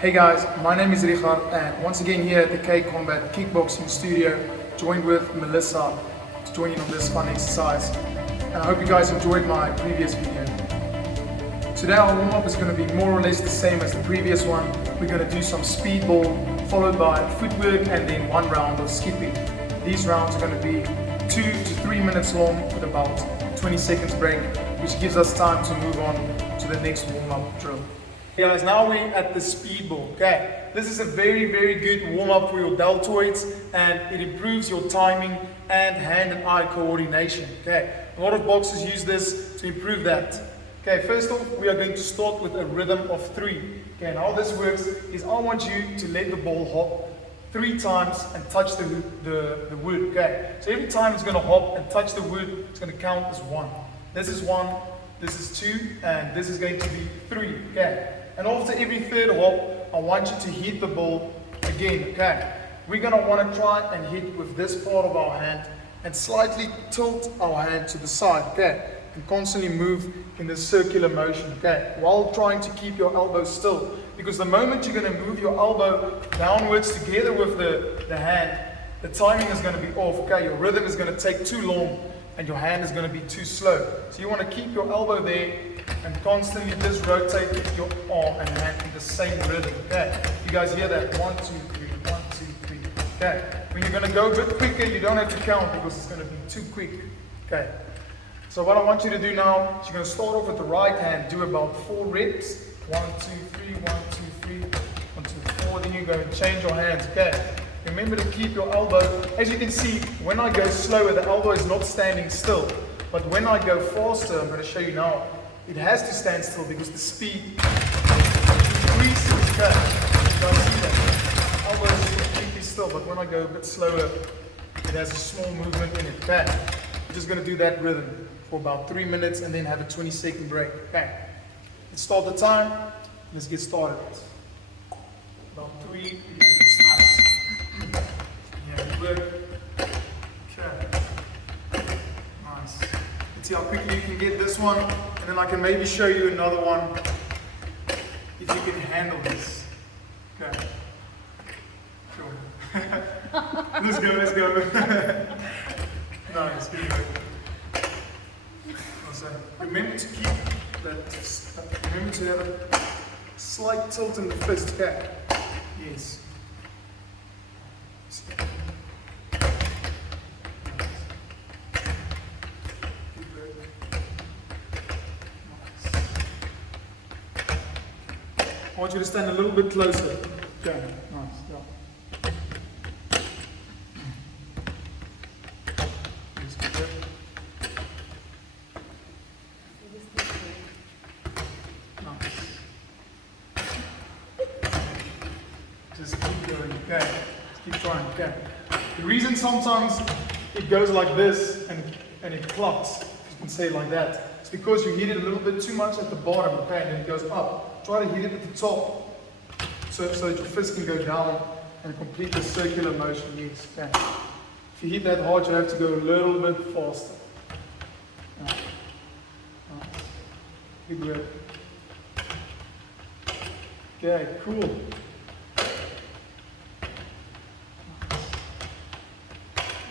Hey guys, my name is Richard and once again here at the K Combat Kickboxing Studio, joined with Melissa to join in on this fun exercise. And I hope you guys enjoyed my previous video. Today our warm-up is going to be more or less the same as the previous one. We're going to do some speed ball, followed by footwork and then one round of skipping. These rounds are going to be 2 to 3 minutes long with about 20 seconds break, which gives us time to move on to the next warm-up drill. Hey guys, now we're at the speed ball. Okay, this is a very good warm-up for your deltoids and it improves your timing and hand and eye coordination. Okay, a lot of boxers use this to improve that. Okay, first off, we are going to start with a rhythm of 3. Okay, and how this works is I want you to let the ball hop 3 times and touch the wood. Okay, so every time it's going to hop and touch the wood, it's going to count as 1. This is 1, this is 2, and this is going to be 3. Okay, and after every third hop, I want you to hit the ball again. Okay, we're going to want to try and hit with this part of our hand and slightly tilt our hand to the side. Okay, and constantly move in this circular motion. Okay, while trying to keep your elbow still. Because the moment you're going to move your elbow downwards together with the hand, the timing is going to be off. Okay, your rhythm is going to take too long and your hand is going to be too slow. So you want to keep your elbow there and constantly just rotate your arm and hand in the same rhythm. Okay, you guys hear that? 1, 2, 3, 1, 2, 3. Okay, when you're going to go a bit quicker, you don't have to count because it's going to be too quick. Okay, so what I want you to do now is you're going to start off with the right hand, do about 4 reps. 1, 2, 3, 1, 2, 3, 1, 2, 4. Then you go and change your hands. Okay, remember to keep your elbow. As you can see, when I go slower, the elbow is not standing still. But when I go faster, I'm going to show you now, it has to stand still because the speed increases. Okay, you guys see that? Elbow is completely still, but when I go a bit slower, it has a small movement in it. Okay, I'm just going to do that rhythm for about 3 minutes and then have a 20-second break. Okay, let's start the time. Let's get started. About 3, you make it nice. Yeah, work. Okay. Nice. Let's see how quickly you can get this one, and then I can maybe show you another one if you can handle this. Okay. Sure. Let's go. Nice, good work. Also, remember to keep that. Remember to have a slight tilt in the fist. Okay. Yes. I want you to stand a little bit closer. Okay, nice. Yeah. Nice. Just keep going. Okay. Just keep trying. Okay. The reason sometimes it goes like this and it clocks, if you can say it like that, it's because you hit it a little bit too much at the bottom. Okay, and then it goes up. Try to hit it at the top so that your fist can go down and complete the circular motion. Yes, okay. If you hit that hard, you have to go a little bit faster. Nice. Good work. Okay, cool.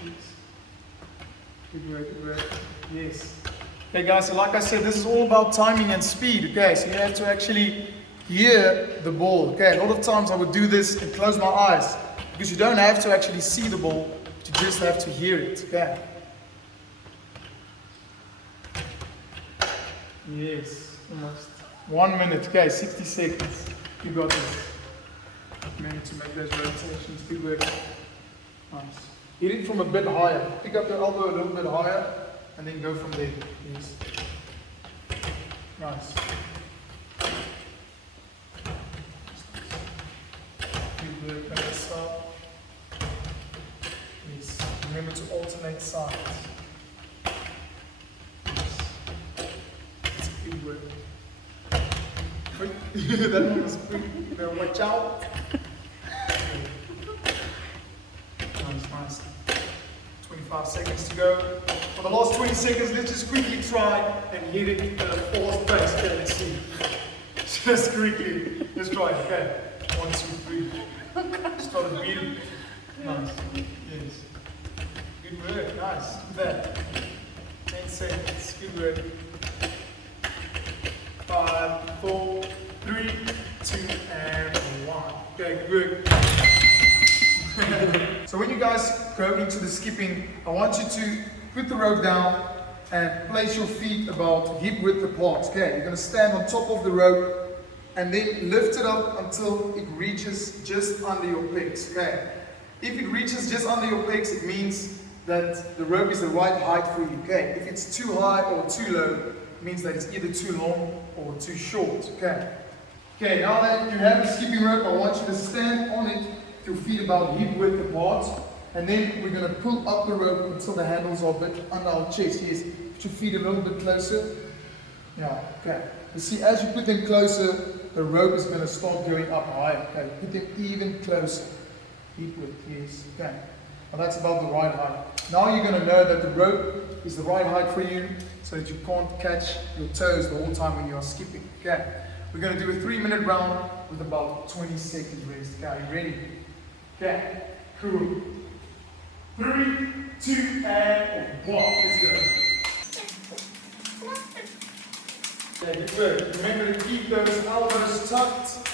Nice. Good work. Yes. Okay guys, so like I said, this is all about timing and speed. Okay, so you have to actually hear the ball. Okay, a lot of times I would do this and close my eyes because you don't have to actually see the ball, you just have to hear it. Okay. Yes, almost 1 minute. Okay, 60 seconds. You got this. Remember to make those rotations. Good work. Nice. Hit it from a bit higher. Pick up the elbow a little bit higher. And then go from there. Yes. Nice. Good work. Next up. Yes. Remember to alternate sides. Yes. That's good work. Quick. That one was quick. Now watch out. Nice. 25 seconds to go. For the last 20 seconds, let's just quickly try and hit it at a fast pace. Okay, let's see. Just quickly. Let's try it. Okay. 1, 2, 3. Start a beat. Nice. Yes. Good work. Nice. Do that. 10 seconds. Good work. 5, 4, 3, 2, and 1. Okay, good work. So when you guys go into the skipping, I want you to put the rope down and place your feet about hip width apart. Okay, you're going to stand on top of the rope and then lift it up until it reaches just under your pecs. Okay, if it reaches just under your pecs, it means that the rope is the right height for you. Okay, if it's too high or too low, it means that it's either too long or too short. Okay. Okay, now that you have the skipping rope, I want you to stand on it, your feet about hip width apart, and then we're going to pull up the rope until the handles are a bit under our chest. Yes, put your feet a little bit closer. Yeah, okay. You see, as you put them closer, the rope is going to start going up higher. Okay, put them even closer. Hip width, yes, okay. Well, that's about the right height. Now you're going to know that the rope is the right height for you so that you can't catch your toes the whole time when you are skipping. Okay, we're going to do a 3-minute round with about 20 seconds rest. Okay, are you ready? Okay, cool. 3, 2, and 1. Let's go. Okay, good work. Remember to keep those elbows tucked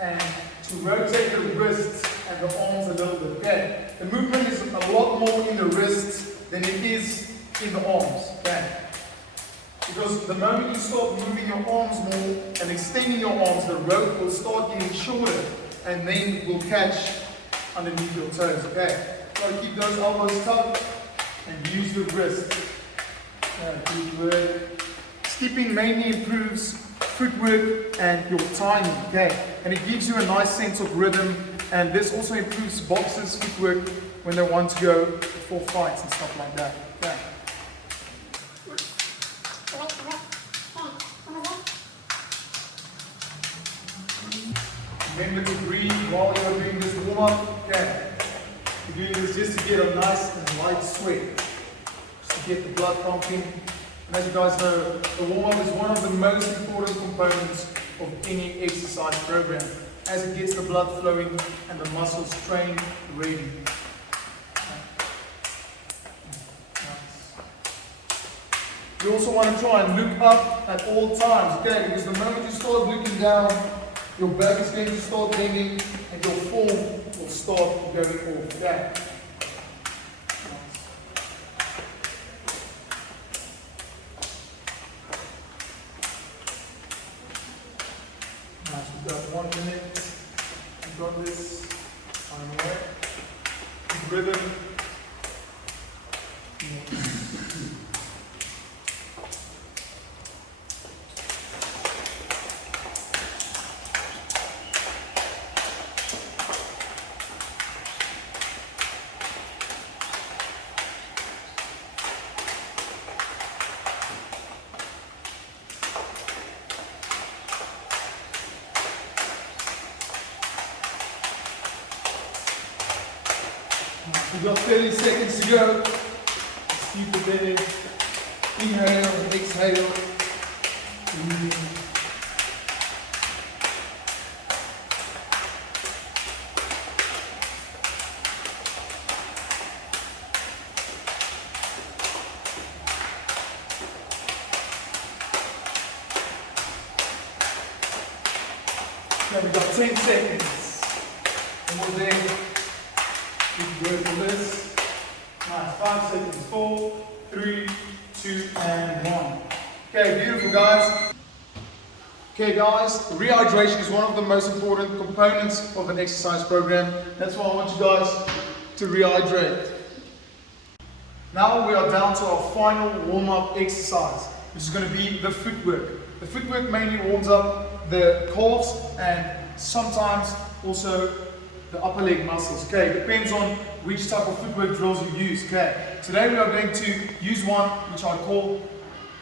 and to rotate the wrists and the arms a little bit. Okay, the movement is a lot more in the wrists than it is in the arms. Okay, because the moment you start moving your arms more and extending your arms, the rope will start getting shorter and then it will catch underneath your toes. Okay, so keep those elbows tucked and use the wrist. Good work. Skipping mainly improves footwork and your timing. Okay, and it gives you a nice sense of rhythm, and this also improves boxers' footwork when they want to go for fights and stuff like that. Okay. Remember to breathe while you're doing this warm-up. Okay. You're doing this just to get a nice and light sweat, just to get the blood pumping. And as you guys know, the warm-up is one of the most important components of any exercise program, as it gets the blood flowing and the muscles trained, ready. You also want to try and look up at all times, okay? Because the moment you start looking down, your back is going to start bending and your form will start going off, okay? Nice, we've got 1 minute. We've got this. On your way. Good rhythm. We've got 30 seconds to go. Just keep the belly. Inhale and exhale. Now we've got 10 seconds. One more there. Good work on this. Nice. 5 seconds. 4, 3, 2, and 1. Okay, beautiful, guys. Okay, guys, rehydration is one of the most important components of an exercise program. That's why I want you guys to rehydrate. Now we are down to our final warm-up exercise, which is going to be the footwork. The footwork mainly warms up the calves and sometimes also the upper leg muscles. Okay, depends on which type of footwork drills you use. Okay, today we are going to use one which I call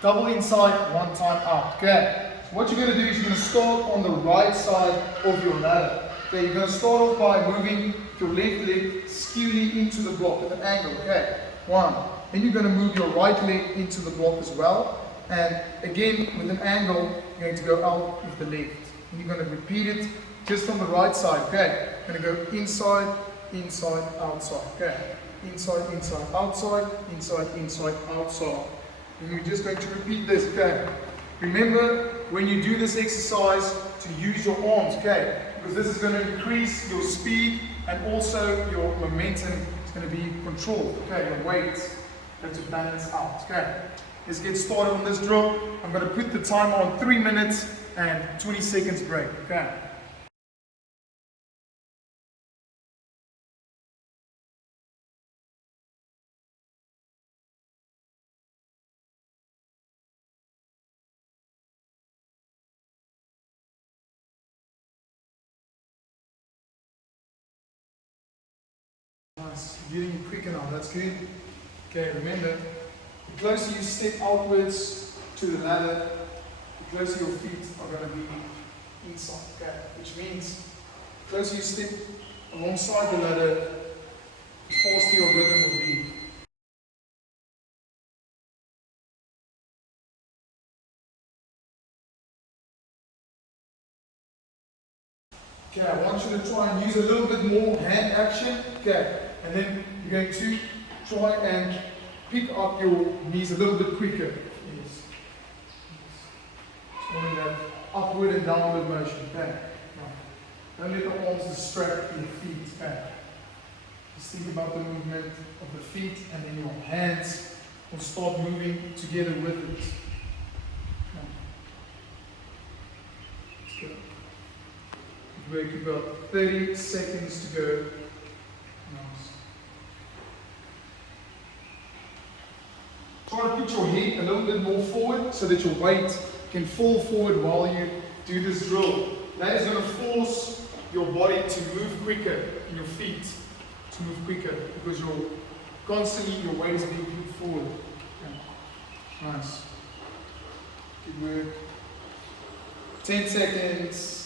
double inside, one time out. Okay, so what you're going to do is you're going to start on the right side of your ladder. Okay, you're going to start off by moving your left leg skewly into the block with an angle. Okay, 1. Then you're going to move your right leg into the block as well. And again, with an angle, you're going to go out with the left. And you're going to repeat it just on the right side, okay? I'm going to go inside, inside, outside, okay? Inside, inside, outside, inside, inside, outside. And we're just going to repeat this, okay? Remember, when you do this exercise, to use your arms, okay? Because this is going to increase your speed and also your momentum is going to be controlled, okay? Your weight going to balance out, okay? Let's get started on this drill. I'm going to put the timer on 3 minutes and 20 seconds break, okay? Nice, you're getting quicker now, that's good. Okay, remember, the closer you step outwards to the ladder, the closer your feet are going to be inside, okay? Which means, the closer you step alongside the ladder, the faster your rhythm will be. Okay, I want you to try and use a little bit more hand action, okay? And then you're going to try and pick up your knees a little bit quicker. Yes. Following that upward and downward motion, okay? Now, don't let the arms distract your feet, okay? Just think about the movement of the feet and then your hands will start moving together with it. Okay. Let's go. Good work, you've got 30 seconds to go. Nice. Try to put your head a little bit more forward so that your weight can fall forward while you do this drill. That is going to force your body to move quicker and your feet to move quicker because you're constantly, your weight is being put forward. Okay. Nice. Good work. 10 seconds.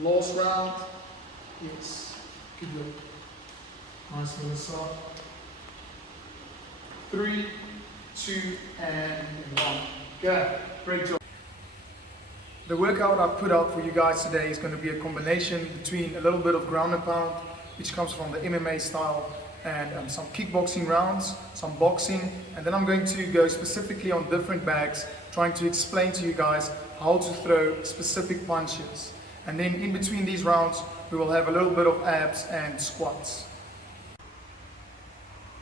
Last round. Yes. Good work. Nice, Melissa. 3, 2, and 1. Good. Great job. The workout I put out for you guys today is going to be a combination between a little bit of ground and pound, which comes from the MMA style, and some kickboxing rounds, some boxing, and then I'm going to go specifically on different bags, trying to explain to you guys how to throw specific punches. And then in between these rounds, we will have a little bit of abs and squats.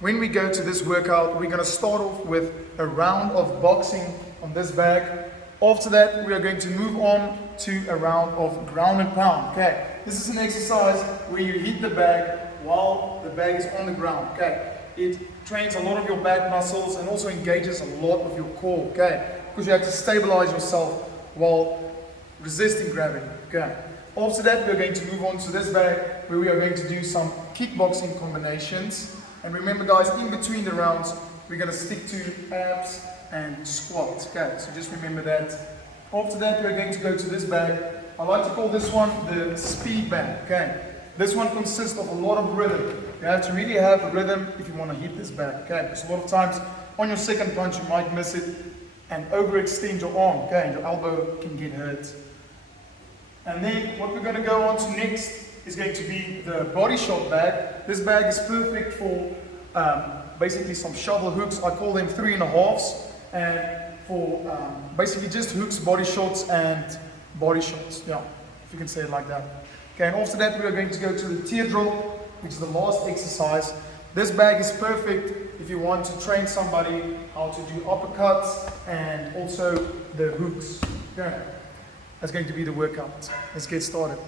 When we go to this workout, we're going to start off with a round of boxing on this bag. After that, we are going to move on to a round of ground and pound. Okay, this is an exercise where you hit the bag while the bag is on the ground. Okay, it trains a lot of your back muscles and also engages a lot of your core. Okay, because you have to stabilize yourself while resisting gravity. Okay. After that, we're going to move on to this bag where we are going to do some kickboxing combinations. And remember, guys, in between the rounds, we're going to stick to abs and squats. Okay, so just remember that. After that, we're going to go to this bag. I like to call this one the speed bag. Okay, this one consists of a lot of rhythm. You have to really have a rhythm if you want to hit this bag. Okay, because a lot of times on your second punch, you might miss it and overextend your arm. Okay, and your elbow can get hurt. And then what we're going to go on to next is going to be the body shot bag. This bag is perfect for basically some shovel hooks. I call them 3.5s, and for basically just hooks, body shots, and body shots. Yeah, if you can say it like that. Okay, and after that we are going to go to the tear drill, which is the last exercise. This bag is perfect if you want to train somebody how to do uppercuts and also the hooks. Okay. That's going to be the workout. Let's get started.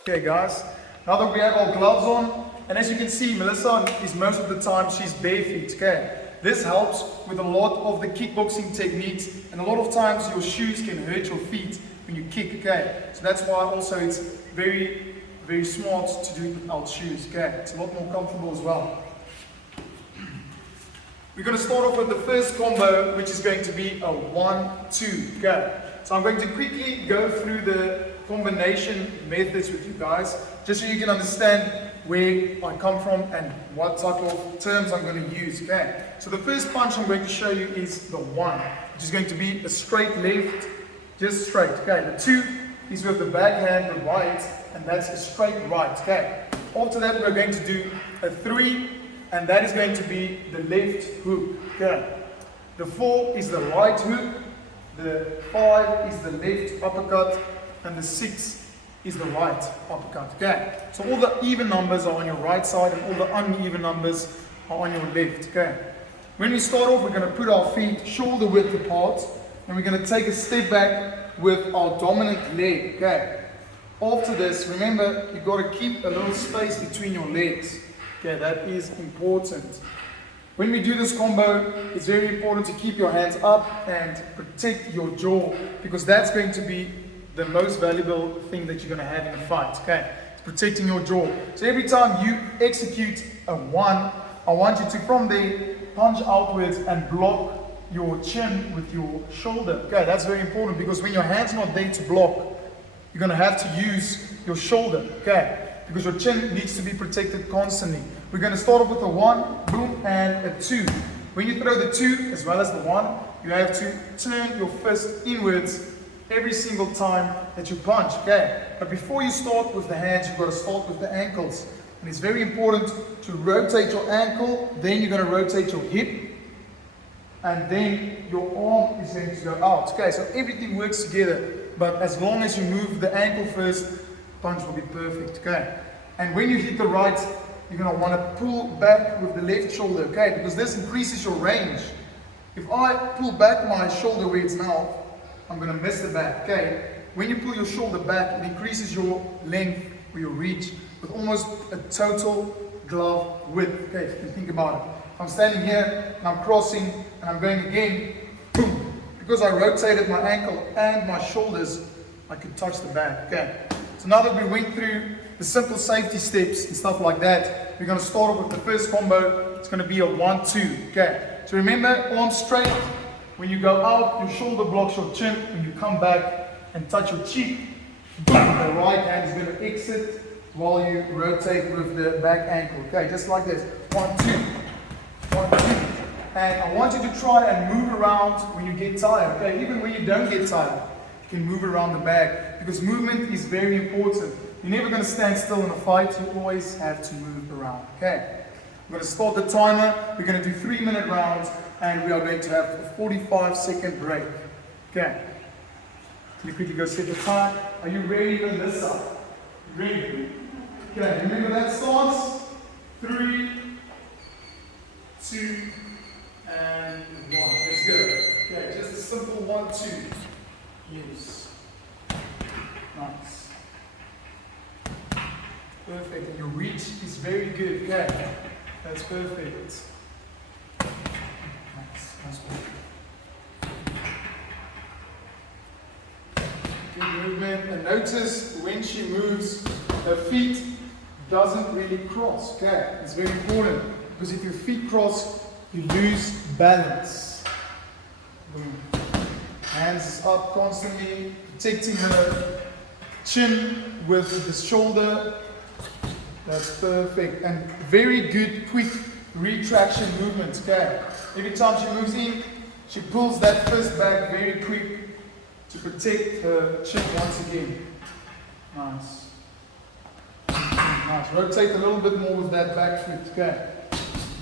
Okay guys, now that we have our gloves on, and as you can see, Melissa is most of the time, she's bare feet, okay? This helps with a lot of the kickboxing techniques, and a lot of times your shoes can hurt your feet when you kick, okay? So that's why also it's very, very smart to do it without shoes, okay? It's a lot more comfortable as well. We're going to start off with the first combo, which is going to be a 1-2. Okay, so I'm going to quickly go through the combination methods with you guys, just so you can understand where I come from and what type of terms I'm going to use. Okay, so the first punch I'm going to show you is the 1, which is going to be a straight left just straight. Okay, the 2 is with the backhand, the right, and that's a straight right. Okay, after that we're going to do a 3, and that is going to be the left hook. Okay, the 4 is the right hook, the 5 is the left uppercut, and the 6 is the right uppercut. Okay, so all the even numbers are on your right side and all the uneven numbers are on your left. Okay, when we start off, we're going to put our feet shoulder width apart and we're going to take a step back with our dominant leg. Okay, after this, remember, you've got to keep a little space between your legs. Okay, that is important. When we do this combo, it's very important to keep your hands up and protect your jaw, because that's going to be the most valuable thing that you're going to have in a fight. Okay, it's protecting your jaw. So every time you execute a 1, I want you to from there punch outwards and block your chin with your shoulder. Okay, that's very important, because when your hand's not there to block, you're going to have to use your shoulder. Okay, because your chin needs to be protected constantly. We're going to start off with a 1, boom, and a 2. When you throw the 2 as well as the 1, you have to turn your fist inwards every single time that you punch. Okay, but before you start with the hands, you've got to start with the ankles. And it's very important to rotate your ankle, then you're going to rotate your hip, and then your arm is going to go out. Okay, so everything works together, but as long as you move the ankle first, punch will be perfect. Okay, and when you hit the right, you're going to want to pull back with the left shoulder. Okay, because this increases your range. If I pull back my shoulder where it's now, I'm going to miss the back. Okay, when you pull your shoulder back, it increases your length or your reach with almost a total glove width. Okay, if you can think about it. If I'm standing here and I'm crossing and I'm going again, boom, because I rotated my ankle and my shoulders, I could touch the back. Okay, so now that we went through the simple safety steps and stuff like that, we're going to start off with the first combo. It's going to be a 1-2. Okay, so remember, arms straight. When you go out, your shoulder blocks your chin. When you come back and touch your cheek, boom, the right hand is going to exit while you rotate with the back ankle. Okay, just like this. 1, 2, 1, 2. And I want you to try and move around when you get tired. Okay, even when you don't get tired, you can move around the bag, because movement is very important. You're never going to stand still in a fight. You always have to move around. Okay, we're going to start the timer. We're going to do 3-minute rounds, and we are going to have a 45-second break. Okay, can you quickly go set the time? Are you ready on this side? Ready? Okay, remember that stance. 3, 2, and 1. Let's go. Okay, just a simple 1, 2. Yes. Nice. Perfect. And your reach is very good. Okay, that's perfect. Nice. Nice work. Good movement. And notice when she moves, her feet doesn't really cross. Okay, it's very important, because if your feet cross, you lose balance. Boom. Hands up constantly, protecting her chin with the shoulder. That's perfect. And very good, quick retraction movements. Okay, every time she moves in, she pulls that fist back very quick to protect her chin once again. Nice. Nice. Rotate a little bit more with that back foot. Okay.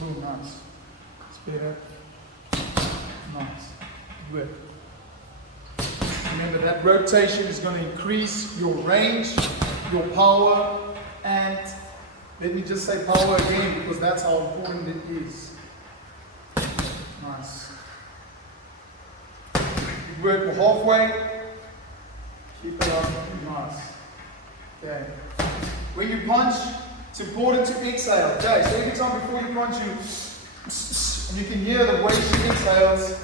Boom. Nice. It's better. Nice. Good. Remember, that rotation is going to increase your range, your power, and let me just say power again, because that's how important it is. Nice. Good work. We're halfway. Keep it up. Nice. Okay. When you punch, it's important to exhale. Okay, so every time before you punch, and you can hear the way she exhales,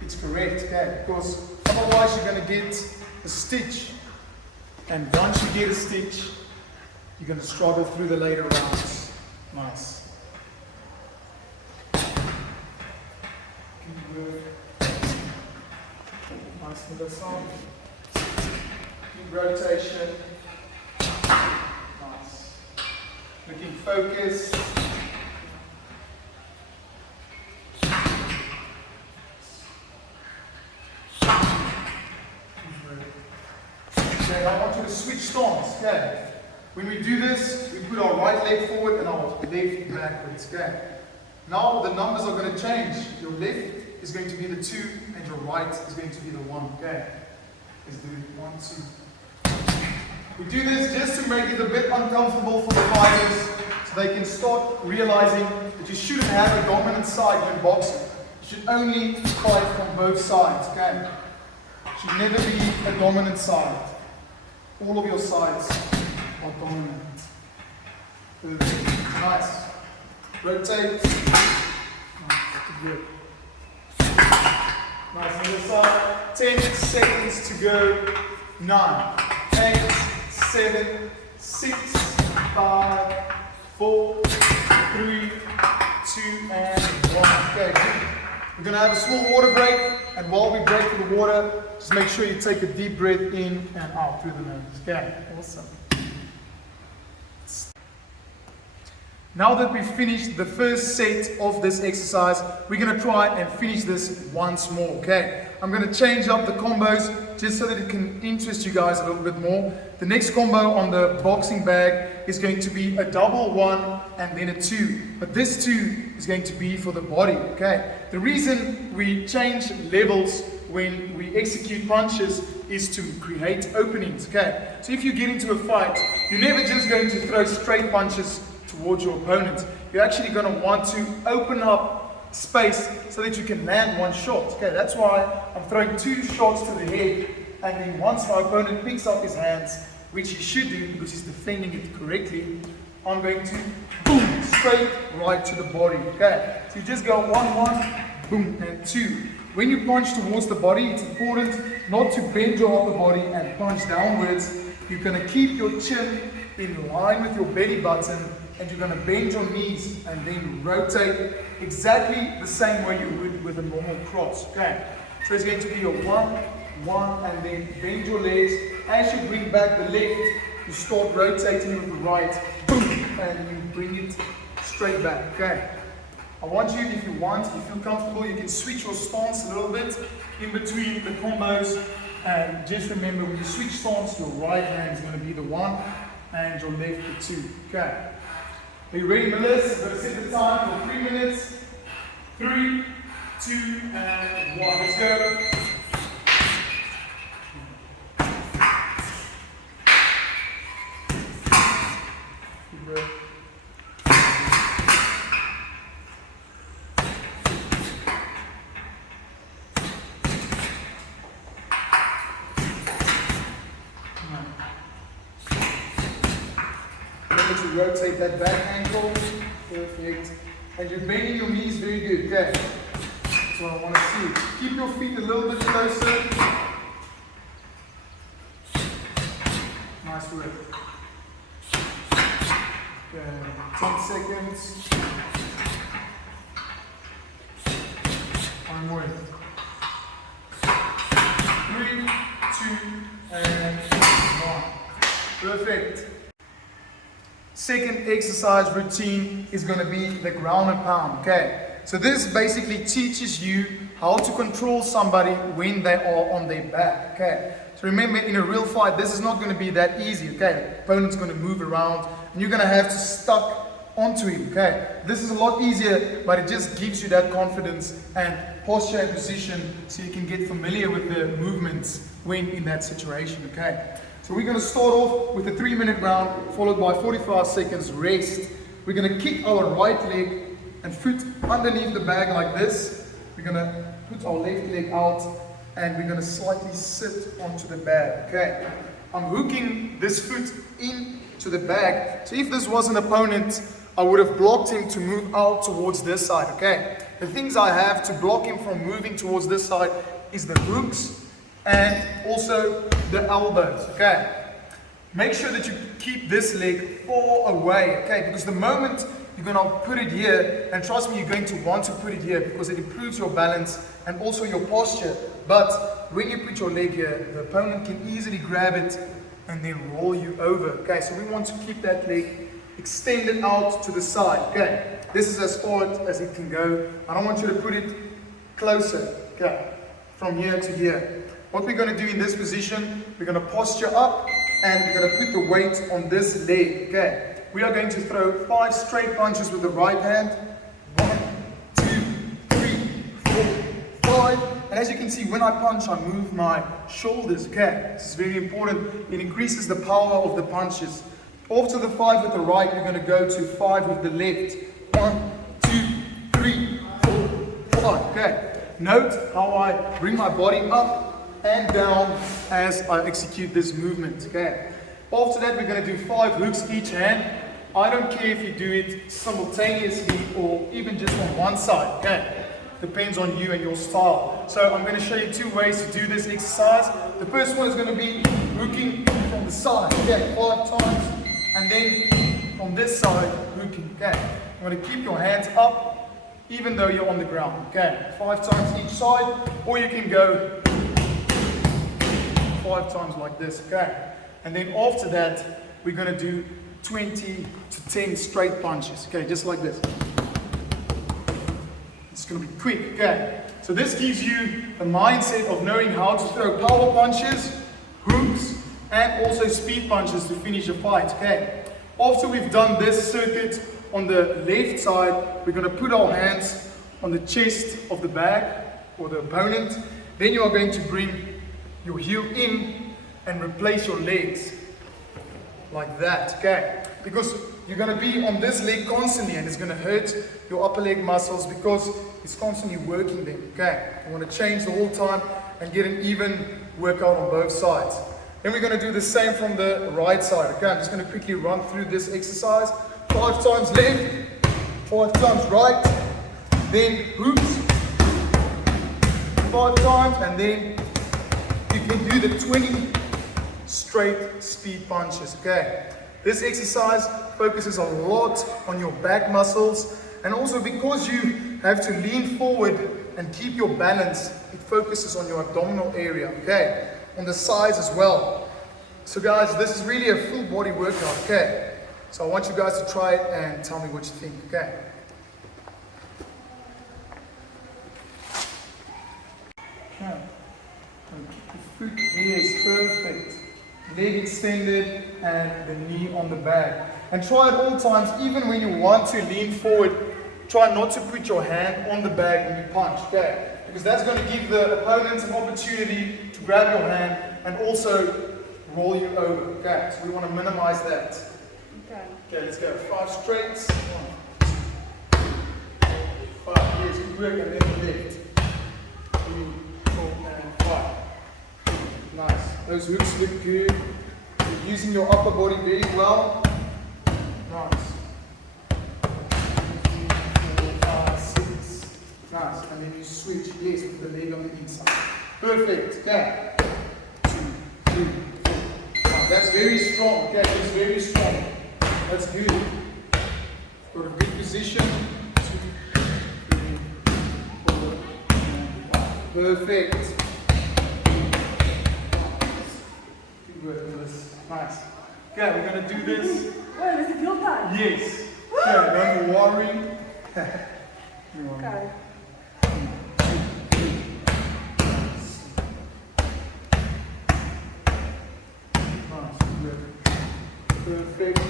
it's correct. Okay, because otherwise you're going to get a stitch, and once you get a stitch, you're going to struggle through the later rounds. Nice. Good work. Nice little song. Good rotation. Nice. Looking focused. Okay, now I want you to switch stance. Okay. When we do this, we put our right leg forward and our left backwards. Okay. Now the numbers are going to change. Your left is going to be the 2 and your right is going to be the 1. Okay. Let's do it. 1, 2. We do this just to make it a bit uncomfortable for the fighters so they can start realizing that you shouldn't have a dominant side when boxing. You should only fight from both sides. Okay. Should never be a dominant side. All of your sides are dominant. Perfect. Nice. Rotate. Nice. Good. Nice. On the side. 10 seconds to go. 9, 8, 7, 6, 5, 4, 3, 2, and 1. Okay, good. We're going to have a small water break, and while we break for the water, just make sure you take a deep breath in and out through the nose. Okay, awesome. Now that we've finished the first set of this exercise, we're going to try and finish this once more. Okay, I'm going to change up the combos just so that it can interest you guys a little bit more. The next combo on the boxing bag is going to be a double 1 and then a 2. But this 2 is going to be for the body, okay? The reason we change levels when we execute punches is to create openings, okay? So if you get into a fight, you're never just going to throw straight punches towards your opponent. You're actually going to want to open up space so that you can land one shot. Okay, that's why I'm throwing 2 shots to the head, and then once my opponent picks up his hands, which he should do because he's defending it correctly, I'm going to boom, straight right to the body. Okay, so you just go 1, 1, boom, and 2. When you punch towards the body, it's important not to bend your upper body and punch downwards. You're going to keep your chin in line with your belly button, and you're going to bend your knees and then rotate exactly the same way you would with a normal cross. Okay, so it's going to be a 1, 1, and then bend your legs. As you bring back the left, you start rotating with the right, boom, and you bring it straight back. Okay, I want you, if you want, if you feel comfortable, you can switch your stance a little bit in between the combos. And just remember, when you switch stance, your right hand is going to be the 1 and your left the 2. Okay. Are you ready, Melissa? We're going to set the time for 3 minutes. 3, 2, and 1. Let's go. Good breath. To rotate that back ankle, perfect, and you're bending your knees very good, okay, that's what I want to see. Keep your feet a little bit closer, nice work, okay, 10 seconds, 1 more, 3, 2, and 1, perfect. Second exercise routine is going to be the ground and pound, okay? So this basically teaches you how to control somebody when they are on their back, okay? So remember, in a real fight, this is not going to be that easy, okay? The opponent's going to move around, and you're going to have to stuck onto him, okay? This is a lot easier, but it just gives you that confidence and posture and position so you can get familiar with the movements when in that situation, okay? So we're going to start off with a 3-minute round, followed by 45 seconds rest. We're going to kick our right leg and foot underneath the bag like this. We're going to put our left leg out, and we're going to slightly sit onto the bag. Okay, I'm hooking this foot into the bag. So if this was an opponent, I would have blocked him to move out towards this side. Okay, the things I have to block him from moving towards this side is the hooks and also the elbows, okay? Make sure that you keep this leg far away, okay? Because the moment you're going to put it here, and trust me, you're going to want to put it here because it improves your balance and also your posture. But when you put your leg here, the opponent can easily grab it and then roll you over, okay? So we want to keep that leg extended out to the side, okay? This is as far as it can go. I don't want you to put it closer, okay? From here to here. What we're going to do in this position, we're going to posture up and we're going to put the weight on this leg. Okay. We are going to throw 5 straight punches with the right hand. 1, 2, 3, 4, 5. And as you can see, when I punch, I move my shoulders. Okay. This is very important. It increases the power of the punches. After the 5 with the right, we're going to go to 5 with the left. 1, 2, 3, 4, 5. Okay. Note how I bring my body up and down as I execute this movement. Okay. After that, we're going to do 5 hooks each hand. I don't care if you do it simultaneously or even just on one side. Okay. Depends on you and your style. So I'm going to show you 2 ways to do this exercise. The first one is going to be hooking from the side. Okay. 5 times. And then from this side, hooking. Okay. You want to keep your hands up even though you're on the ground. Okay. 5 times each side, or you can go 5 times like this. Okay. And then after that, we're going to do 20 to 10 straight punches. Okay, just like this. It's going to be quick. Okay. So this gives you the mindset of knowing how to throw power punches, hooks, and also speed punches to finish a fight. Okay. After we've done this circuit on the left side, we're going to put our hands on the chest of the bag or the opponent. Then you are going to bring your heel in and replace your legs like that. Okay. Because you're going to be on this leg constantly and it's going to hurt your upper leg muscles because it's constantly working them. Okay. You want to change the whole time and get an even workout on both sides. Then we're going to do the same from the right side. Okay, I'm just going to quickly run through this exercise. 5 times left, 5 times right, then hooks, 5 times, and then you can do the 20 straight speed punches. Okay, this exercise focuses a lot on your back muscles, and also because you have to lean forward and keep your balance, it focuses on your abdominal area. Okay. On the sides as well. So guys, this is really a full body workout, okay? So I want you guys to try it and tell me what you think, okay? Okay. The foot here is perfect. Leg extended and the knee on the bag. And try at all times, even when you want to lean forward, try not to put your hand on the bag when you punch, okay? Because that's going to give the opponent an opportunity to grab your hand and also roll you over. Okay, so we want to minimize that. Okay. Okay, let's go. 5 straights. 1, 5. Yes, good work, and then left. 3, 4, and 5. Nice. Those hooks look good. You're using your upper body very well. Nice. 3, 4, 5, 6. Nice. And then you switch, yes, with the leg on the inside. Perfect. Okay. 2, 3, 4. Now, that's very strong. Okay, that's very strong. That's good. Got a good position. 2, 3, 4, and 5. Perfect. Good work, Melissa. Nice. Okay, we're going to do this. Oh, is it your time? Yes. Okay, no more worrying. Okay. Perfect.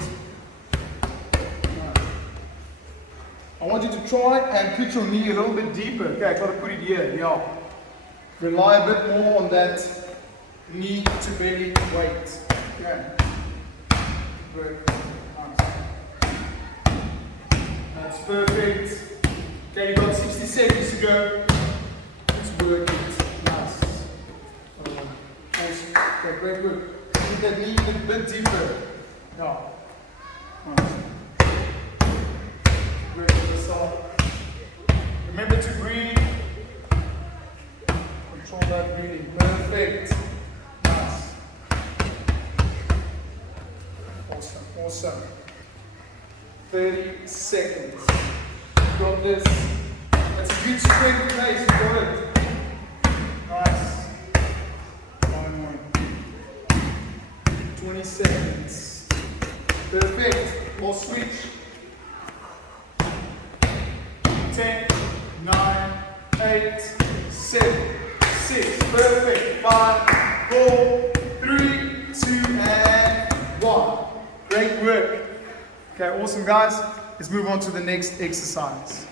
Nice. I want you to try and put your knee a little bit deeper. Okay, I gotta put it here. Yeah. Rely a bit more on that knee to belly weight. Okay. Good. Nice. That's perfect. Okay, you've got 60 seconds to go. Let's work it. Nice. Awesome. Okay, great work. Put that knee a bit deeper. Yeah. Nice. Great to the side. Remember to breathe. Control that breathing. Perfect. Nice. Awesome. Awesome. 30 seconds. You got this. That's a good strength pace. You got it. Nice. 20 seconds. Perfect. More switch. 10, 9, 8, 7, 6, 6. Perfect. 5, 4, 3, 2, and 1. Great work. Okay, awesome guys. Let's move on to the next exercise.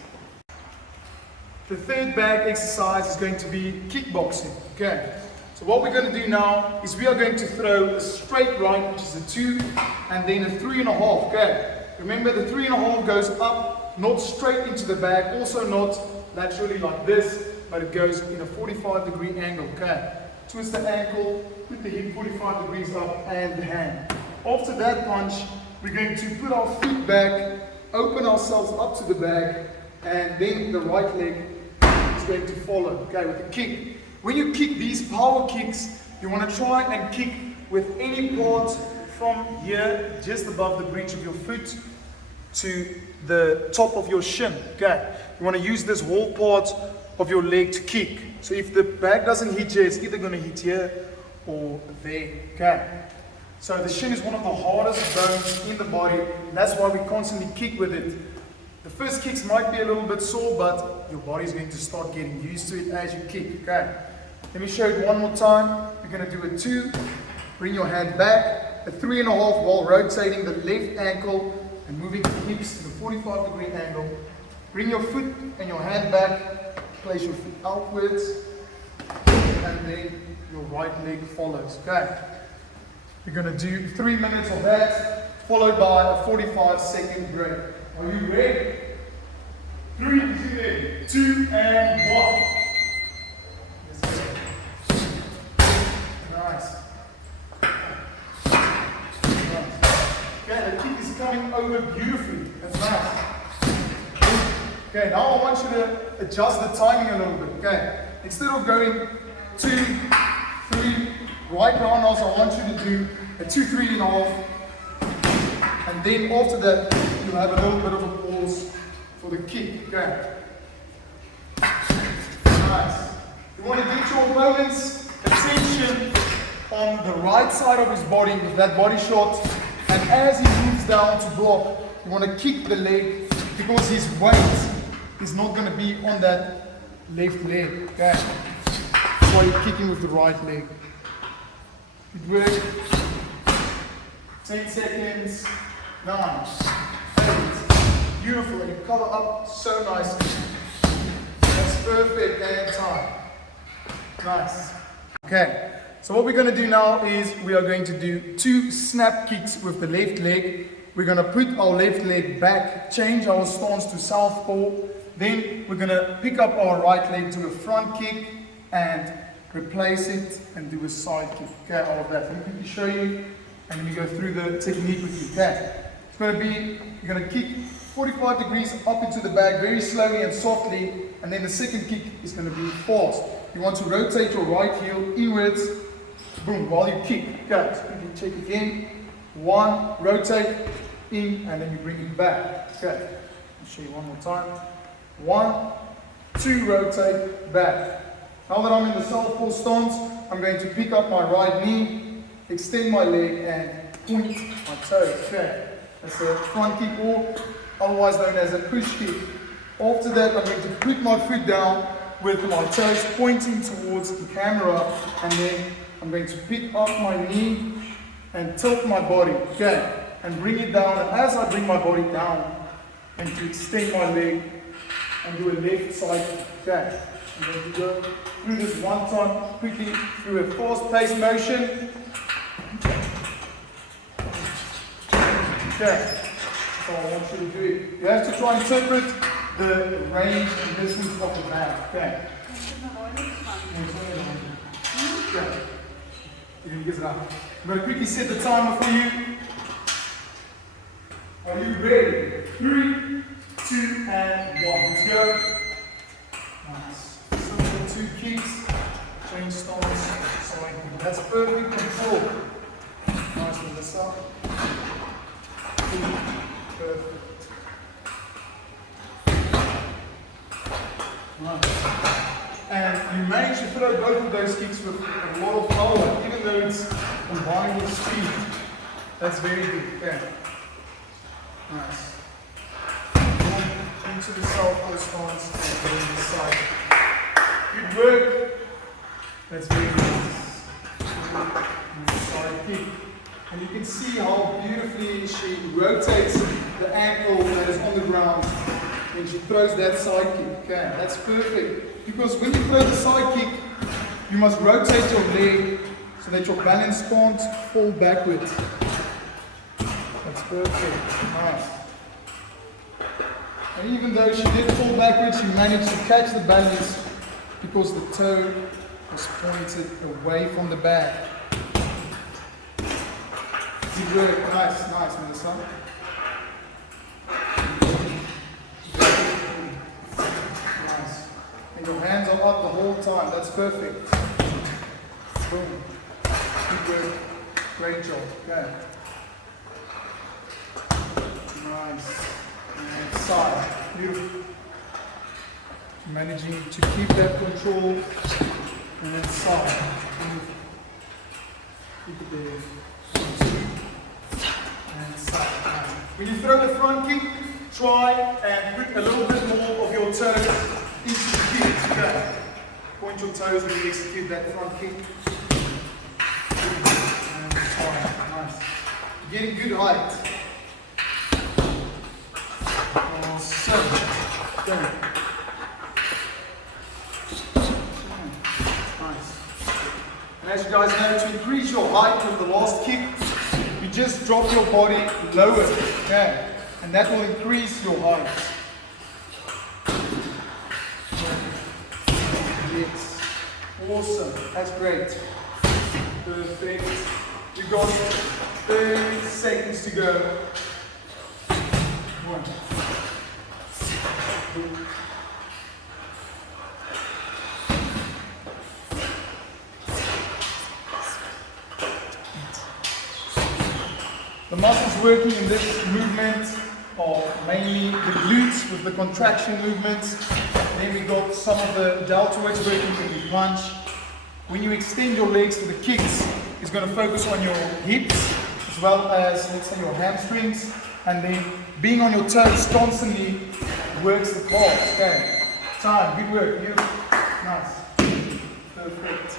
The third bag exercise is going to be kickboxing. Okay. So what we're going to do now is we are going to throw a straight right, which is a 2, and then a 3.5. Okay. Remember, the 3.5 goes up, not straight into the bag, also not laterally like this, but it goes in a 45-degree angle. Okay. Twist the ankle, put the hip 45 degrees up, and the hand. After that punch, we're going to put our feet back, open ourselves up to the bag, and then the right leg is going to follow. Okay, with a kick. When you kick these power kicks, you want to try and kick with any part from here, just above the bridge of your foot, to the top of your shin. Okay, you want to use this whole part of your leg to kick. So if the bag doesn't hit here, it's either going to hit here or there. Okay, so the shin is one of the hardest bones in the body, and that's why we constantly kick with it. The first kicks might be a little bit sore, but your body's going to start getting used to it as you kick. Okay, let me show it one more time. You're going to do a 2, bring your hand back, a 3.5 while rotating the left ankle and moving the hips to the 45-degree angle. Bring your foot and your hand back, place your foot outwards, and then your right leg follows. Okay, you're going to do 3 minutes of that, followed by a 45-second break. Are you ready? 3, 2, and 1. Let's go. Nice. Okay, the kick is coming over beautifully. That's nice. Okay, now I want you to adjust the timing a little bit. Okay, instead of going 2, 3, right roundhouse, I want you to do a 2, 3.5. And then after that, you'll have a little bit of a pause for the kick. Okay. Nice. You want to get your opponent's attention on the right side of his body with that body shot. And as he moves down to block, you want to kick the leg because his weight is not going to be on that left leg. Okay. That's why you're kicking with the right leg. Good work. 10 seconds. 9, 8, beautiful, and you cover up so nicely. That's perfect, and time. Nice. Okay, so what we're going to do now is we are going to do 2 snap kicks with the left leg. We're going to put our left leg back, change our stance to southpaw. Then we're going to pick up our right leg to a front kick and replace it and do a side kick. Okay, all of that. Let me quickly show you and let me go through the technique with you. Okay. It's going to be, you're going to kick 45 degrees up into the bag very slowly and softly, and then the second kick is going to be fast. You want to rotate your right heel inwards, boom, while you kick. Okay, so quickly check again. 1, rotate, in, and then you bring it back. Okay, I'll show you one more time. 1, 2, rotate, back. Now that I'm in the southpaw stance, I'm going to pick up my right knee, extend my leg, and point my toes. Okay. That's a front kick, or otherwise known as a push kick. After that, I'm going to put my foot down with my toes pointing towards the camera, and then I'm going to pick up my knee and tilt my body, okay, and bring it down. And as I bring my body down, I'm going to extend my leg and do a left side kick, okay. I'm going to go through this one time quickly through a fast-paced motion. Okay, so I want you to do it. You have to try and interpret the range and distance of the bag. Okay. Okay. I'm going to quickly set the timer for you. Are you ready? 3, 2, and 1. Let's go. Nice. Simple 2 kicks. Change stance. Sorry. That's perfect control. Nice, Melissa. Perfect. Nice. And you manage to throw both of those kicks with a lot of power, even though it's combined with speed. That's very good. Okay. Nice. Into the southpaw stance and then the side. Good work. That's very nice. Side kick. And you can see how beautifully she rotates the ankle that is on the ground when she throws that side kick. Okay, that's perfect. Because when you throw the side kick, you must rotate your leg so that your balance can't fall backwards. That's perfect. Nice. And even though she did fall backwards, she managed to catch the balance because the toe was pointed away from the bag. Good work. Nice, nice, Melissa. Nice. And your hands are up the whole time. That's perfect. Boom. Good work. Great job. Okay. Nice. And side. Beautiful. Managing to keep that control. And then side. Beautiful. Keep it there. And side. Nice. When you throw the front kick, try and put a little bit more of your toes into the kick. Okay. Point your toes when you execute that front kick. And side. Nice. You're getting good height. Awesome. Go. Nice. And as you guys know, to increase your height with the last kick, you just drop your body lower. Okay. And that will increase your height. Yes. Awesome. That's great. Perfect. You've got 30 seconds to go. 1. The muscles working in this movement are mainly the glutes with the contraction movements. Then we got some of the deltoids working when you punch. When you extend your legs to the kicks, it's going to focus on your hips as well as, let's say, your hamstrings. And then being on your toes constantly works the calves. Okay. Time. Good work. Beautiful. Nice. Perfect.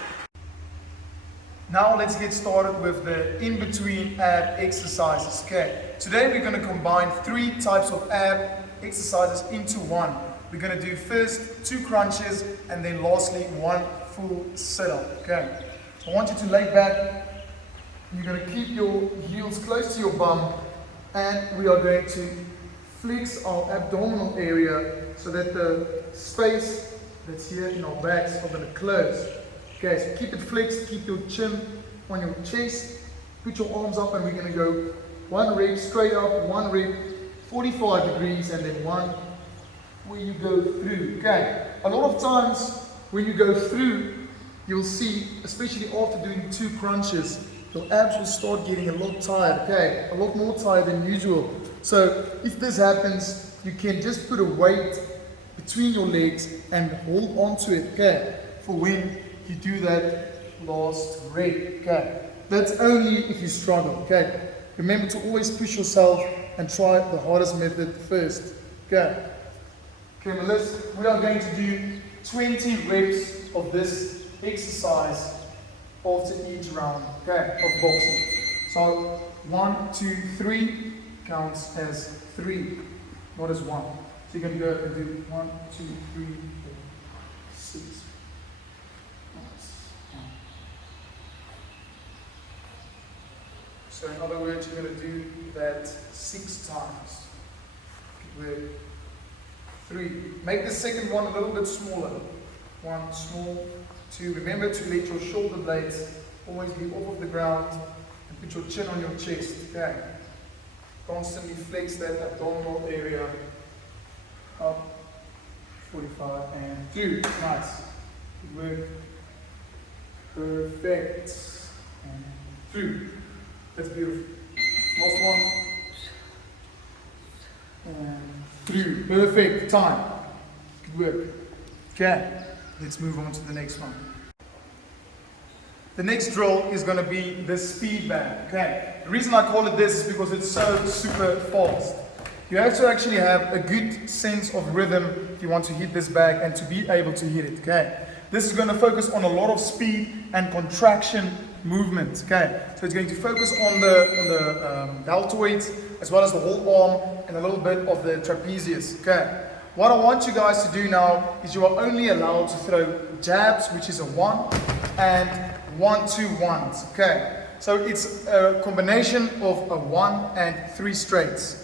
Now let's get started with the in-between ab exercises. Okay. Today we're going to combine 3 types of ab exercises into one. We're going to do first 2 crunches and then lastly 1 full sit-up. Okay. I want you to lay back. You're going to keep your heels close to your bum and we are going to flex our abdominal area so that the space that's here in our backs are going to close. Okay, so keep it flexed, keep your chin on your chest, put your arms up and we're going to go 1 rep straight up, 1 rep 45 degrees and then 1 where you go through. Okay, a lot of times when you go through, you'll see, especially after doing 2 crunches, your abs will start getting a lot tired, okay, a lot more tired than usual. So if this happens, you can just put a weight between your legs and hold on to it, okay, for when you do that last rep, okay. That's only if you struggle, okay. Remember to always push yourself and try the hardest method first, okay. Okay, Melissa, we are going to do 20 reps of this exercise after each round, okay, of boxing. So 1, 2, 3 counts as 3, not as 1. So you can go and do 1, 2, 3, 4, 6. So in other words, you're going to do that 6 times. With 3. Make the second one a little bit smaller. 1 small, 2. Remember to let your shoulder blades always be off of the ground and put your chin on your chest. Okay. Constantly flex that abdominal area up. 45 and through. Nice. Good work. Perfect. And through. That's beautiful. Last one. And through. Perfect. Time. Good work. Okay. Let's move on to the next one. The next drill is going to be the speed bag. Okay. The reason I call it this is because it's so super fast. You have to actually have a good sense of rhythm if you want to hit this bag and to be able to hit it. Okay. this is going to focus on a lot of speed and contraction movement. Okay, so it's going to focus on the deltoids as well as the whole arm and a little bit of the trapezius. Okay, what I want you guys to do now is you are only allowed to throw jabs, which is a 1, and 1-2-1s. Okay, so it's a combination of a 1 and 3 straights.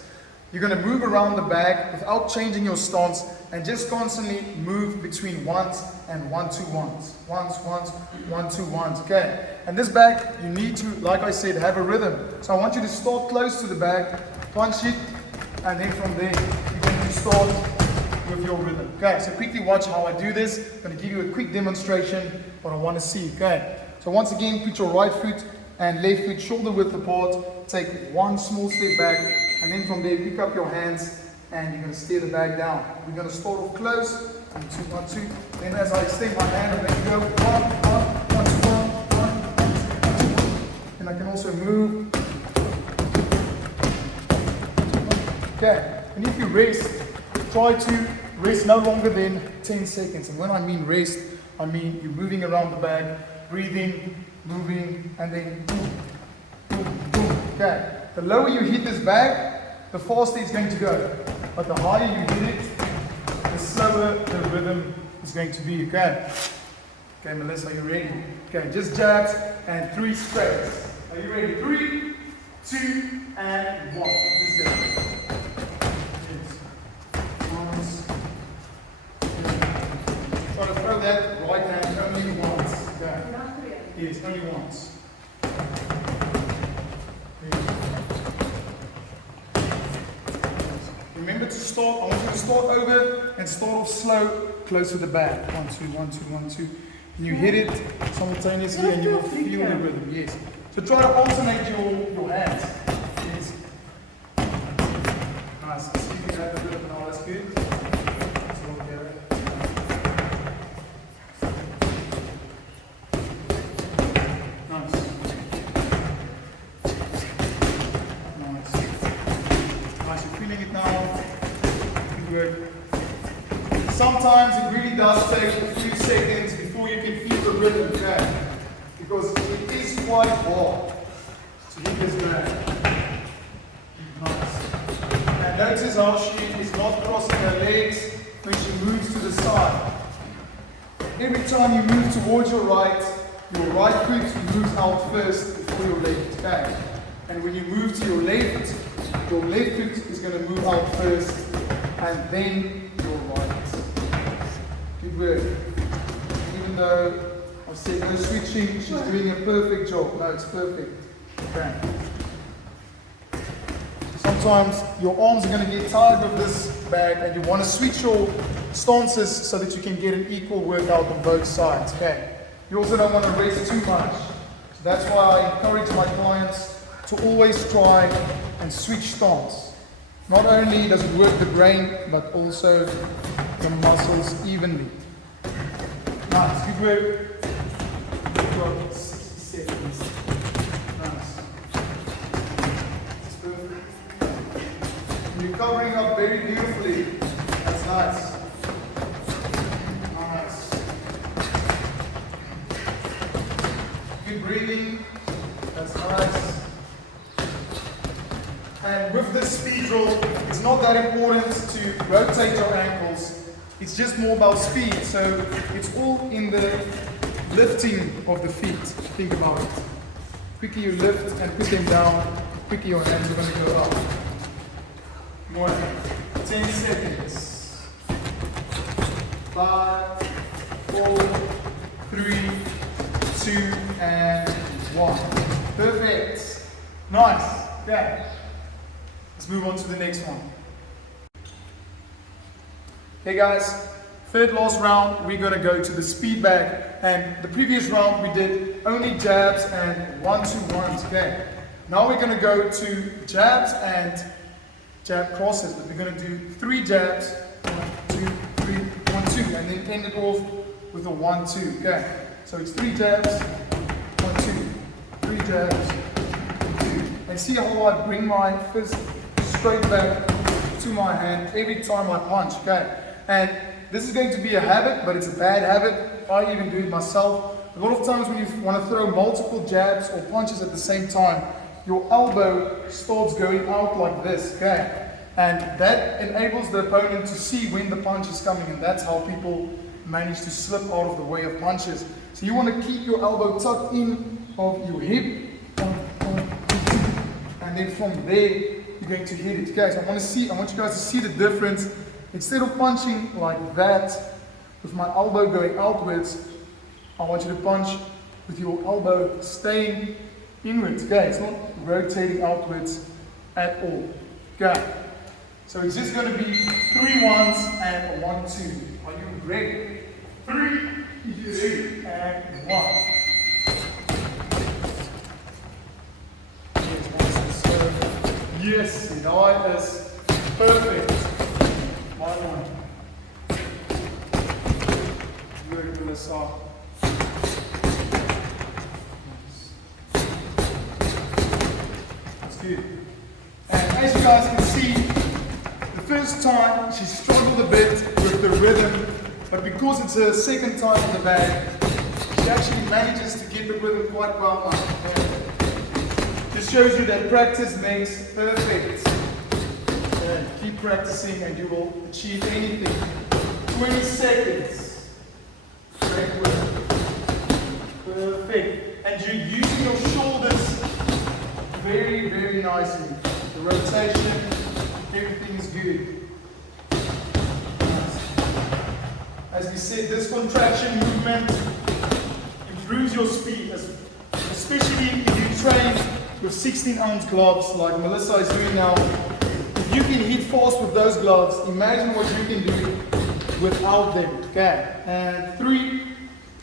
You're going to move around the bag without changing your stance and just constantly move between 1s and 1-2-1s. 1s, 1-2-1s. Okay. And this bag, you need to, like I said, have a rhythm. So I want you to start close to the bag, punch it, and then from there, you're going to start with your rhythm. Okay. So quickly watch how I do this. I'm going to give you a quick demonstration what I want to see. Okay. So once again, put your right foot and left foot shoulder width apart. Take one small step back. And then from there, pick up your hands and you're going to steer the bag down. We're going to start off close, 1, 2, 1, 2. Then as I extend my hand, I'm going to go 1, 1, 1, 2, 1, 1, 1, 2, 1. And I can also move. Okay, and if you rest, try to rest no longer than 10 seconds. And when I mean rest, I mean you're moving around the bag, breathing, moving, and then boom, boom, boom. Okay. The lower you hit this bag, the faster it's going to go. But the higher you hit it, the slower the rhythm is going to be. Okay. Okay, Melissa, are you ready? Okay, just jabs and 3 straights. Are you ready? 3, 2, and 1. Let's go. Yes. Try to throw that right hand only once. Okay. Yes, only once. Remember to start, I want you to start over and start off slow, close to the bag. 1, 2, 1, 2, 1, 2. And you hit it simultaneously and you will feel the rhythm. Yes. So try to alternate your hands. Yes. Nice. See if you have the rhythm now, that's good. So we'll get it. Nice. Nice, you're feeling it now. Good. Sometimes it really does take a few seconds before you can feel the rhythm, okay? Because it is quite hard to hit this bag. Nice. And notice how she is not crossing her legs when she moves to the side. Every time you move towards your right foot moves out first before your left, okay? And when you move to your left foot is going to move out first, and then your right. Good work. Even though I've said no switching, she's doing a perfect job. No, it's perfect. Okay. Sometimes your arms are going to get tired of this bag, and you want to switch your stances so that you can get an equal workout on both sides. Okay. You also don't want to rest too much. So that's why I encourage my clients to always try and switch stance. Not only does it work the brain, but also the muscles evenly. Nice, good work. You've got 60 seconds. Nice. That's perfect. You're covering up very beautifully. That's nice. Nice. Good breathing. That's nice. And with this speed drill, it's not that important to rotate your ankles. It's just more about speed. So it's all in the lifting of the feet. Think about it. Quickly you lift and put them down. Quickly your hands are going to go up. 1, 10 seconds. 5, 4, 3, 2, and 1. Perfect. Nice. Okay. Let's move on to the next one. Okay guys, third last round, we're going to go to the speed bag. And the previous round we did only jabs and 1-2-1s. Okay. Now we're going to go to jabs and jab crosses. But we're going to do 3 jabs, 1, 2, 3, 1, 2, and then end it off with a 1-2. Okay. So it's 3 jabs, 1, 2, 3 jabs, 2. And see how I bring my fist straight back to my hand every time I punch, okay? And this is going to be a habit, but it's a bad habit. I even do it myself. A lot of times when you want to throw multiple jabs or punches at the same time, your elbow starts going out like this, okay? And that enables the opponent to see when the punch is coming, and that's how people manage to slip out of the way of punches. So you want to keep your elbow tucked in of your hip, and then from there, you're going to hit it. Okay, so I want you guys to see the difference. Instead of punching like that, with my elbow going outwards, I want you to punch with your elbow staying inwards. Okay, it's not rotating outwards at all. Okay, so it's just going to be 3 ones and a 1, 2. Are you ready? 3, 2, and 1. Yes, that is perfect. 1. Good, Melissa. That's good. And as you guys can see, the first time she struggled a bit with the rhythm, but because it's her second time in the bag, she actually manages to get the rhythm quite well now. Just shows you that practice makes perfect. Okay, keep practicing and you will achieve anything. 20 seconds. Great work. Perfect. And you're using your shoulders very, very nicely. The rotation, everything is good. Nice. As we said, this contraction movement improves your speed, especially if you train with 16-ounce gloves like Melissa is doing now. If you can hit fast with those gloves, imagine what you can do without them. Okay, and 3,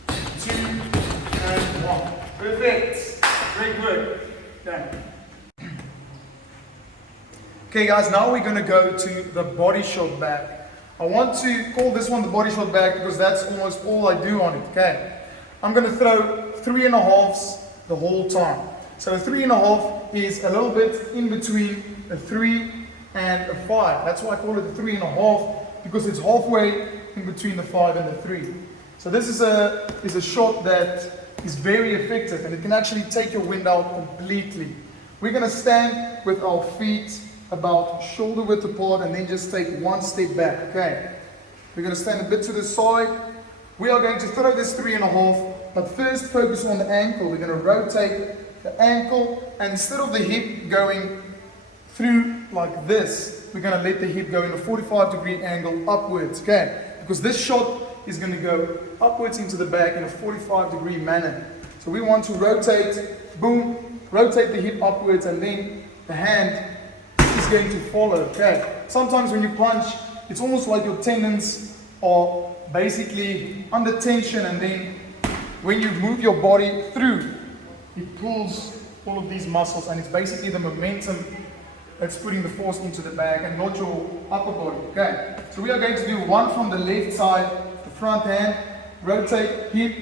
2, and 1. Perfect. Great work. Okay. Okay guys, now we're going to go to the body shot bag. I want to call this one the body shot bag because that's almost all I do on it. Okay, I'm going to throw 3.5s the whole time. So a 3.5 is a little bit in between a 3 and a 5. That's why I call it a 3.5, because it's halfway in between the 5 and the 3. So this is a shot that is very effective, and it can actually take your wind out completely. We're going to stand with our feet about shoulder width apart and then just take 1 step back. Okay, we're going to stand a bit to the side. We are going to throw this 3.5, but first focus on the ankle. We're going to rotate the ankle, and instead of the hip going through like this, we're going to let the hip go in a 45-degree angle upwards, okay? Because this shot is going to go upwards into the bag in a 45-degree manner. So we want to rotate, boom, rotate the hip upwards, and then the hand is going to follow, okay? Sometimes when you punch, it's almost like your tendons are basically under tension, and then when you move your body through, it pulls all of these muscles, and it's basically the momentum that's putting the force into the bag and not your upper body. Okay, so we are going to do 1 from the left side, the front hand, rotate, hip,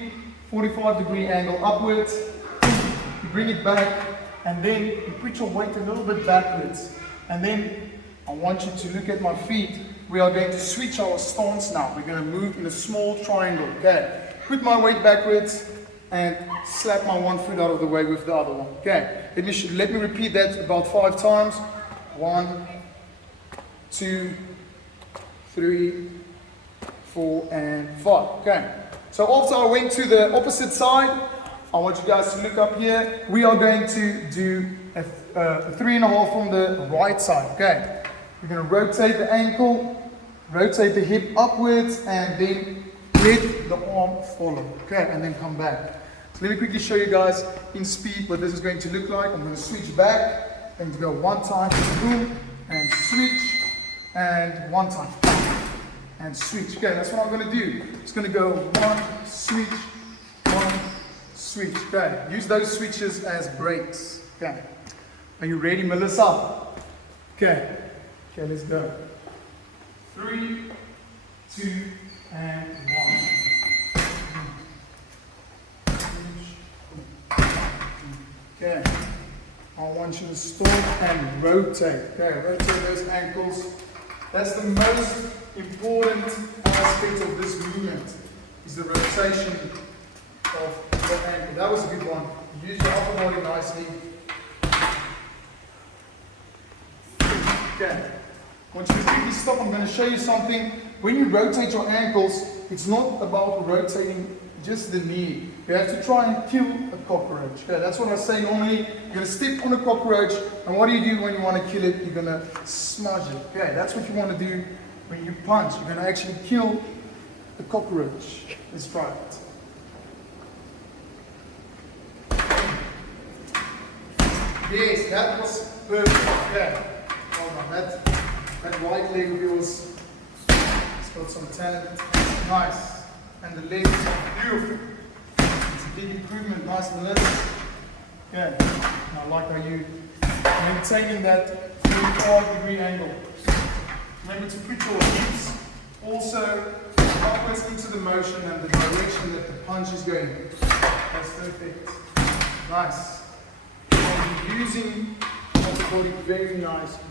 45-degree angle upwards, you bring it back, and then you put your weight a little bit backwards, and then I want you to look at my feet. We are going to switch our stance now. We're going to move in a small triangle. Okay, put my weight backwards and slap my one foot out of the way with the other one. Okay, let me repeat that about 5 times. 1, 2, 3, 4, and 5. Okay, so after I went to the opposite side, I want you guys to look up here. We are going to do a 3.5 from the right side. Okay, we're going to rotate the ankle, rotate the hip upwards, and then let the arm follow. Okay, and then come back. So let me quickly show you guys in speed what this is going to look like. I'm going to switch back. Going to go 1 time, boom, and switch, and 1 time, and switch. Okay, that's what I'm going to do. It's going to go 1, switch, 1, switch. Okay, use those switches as breaks. Okay, are you ready, Melissa? Okay, let's go. 3, 2, and 1. Okay. I want you to stop and rotate. Okay, rotate those ankles That's the most important aspect of this movement, is the rotation of the ankle. That was a good one. Use your upper body nicely. Okay. Once you quickly stop, I'm going to show you something. When you rotate your ankles, it's not about rotating just the knee. You have to try and kill a cockroach. Okay, that's what I say normally. You're going to step on a cockroach, and what do you do when you want to kill it? You're going to smudge it. Okay, that's what you want to do when you punch. You're going to actually kill the cockroach. Let's try it. Yes, that was perfect. Okay. Hold on, that right leg of yours has got some talent. Nice. And the legs are beautiful. It's a big improvement. Nice and little. Okay. I like how you maintaining that 45-degree angle. Remember to put your hips also upwards into the motion and the direction that the punch is going. That's perfect. Nice. And you're using the body very nicely.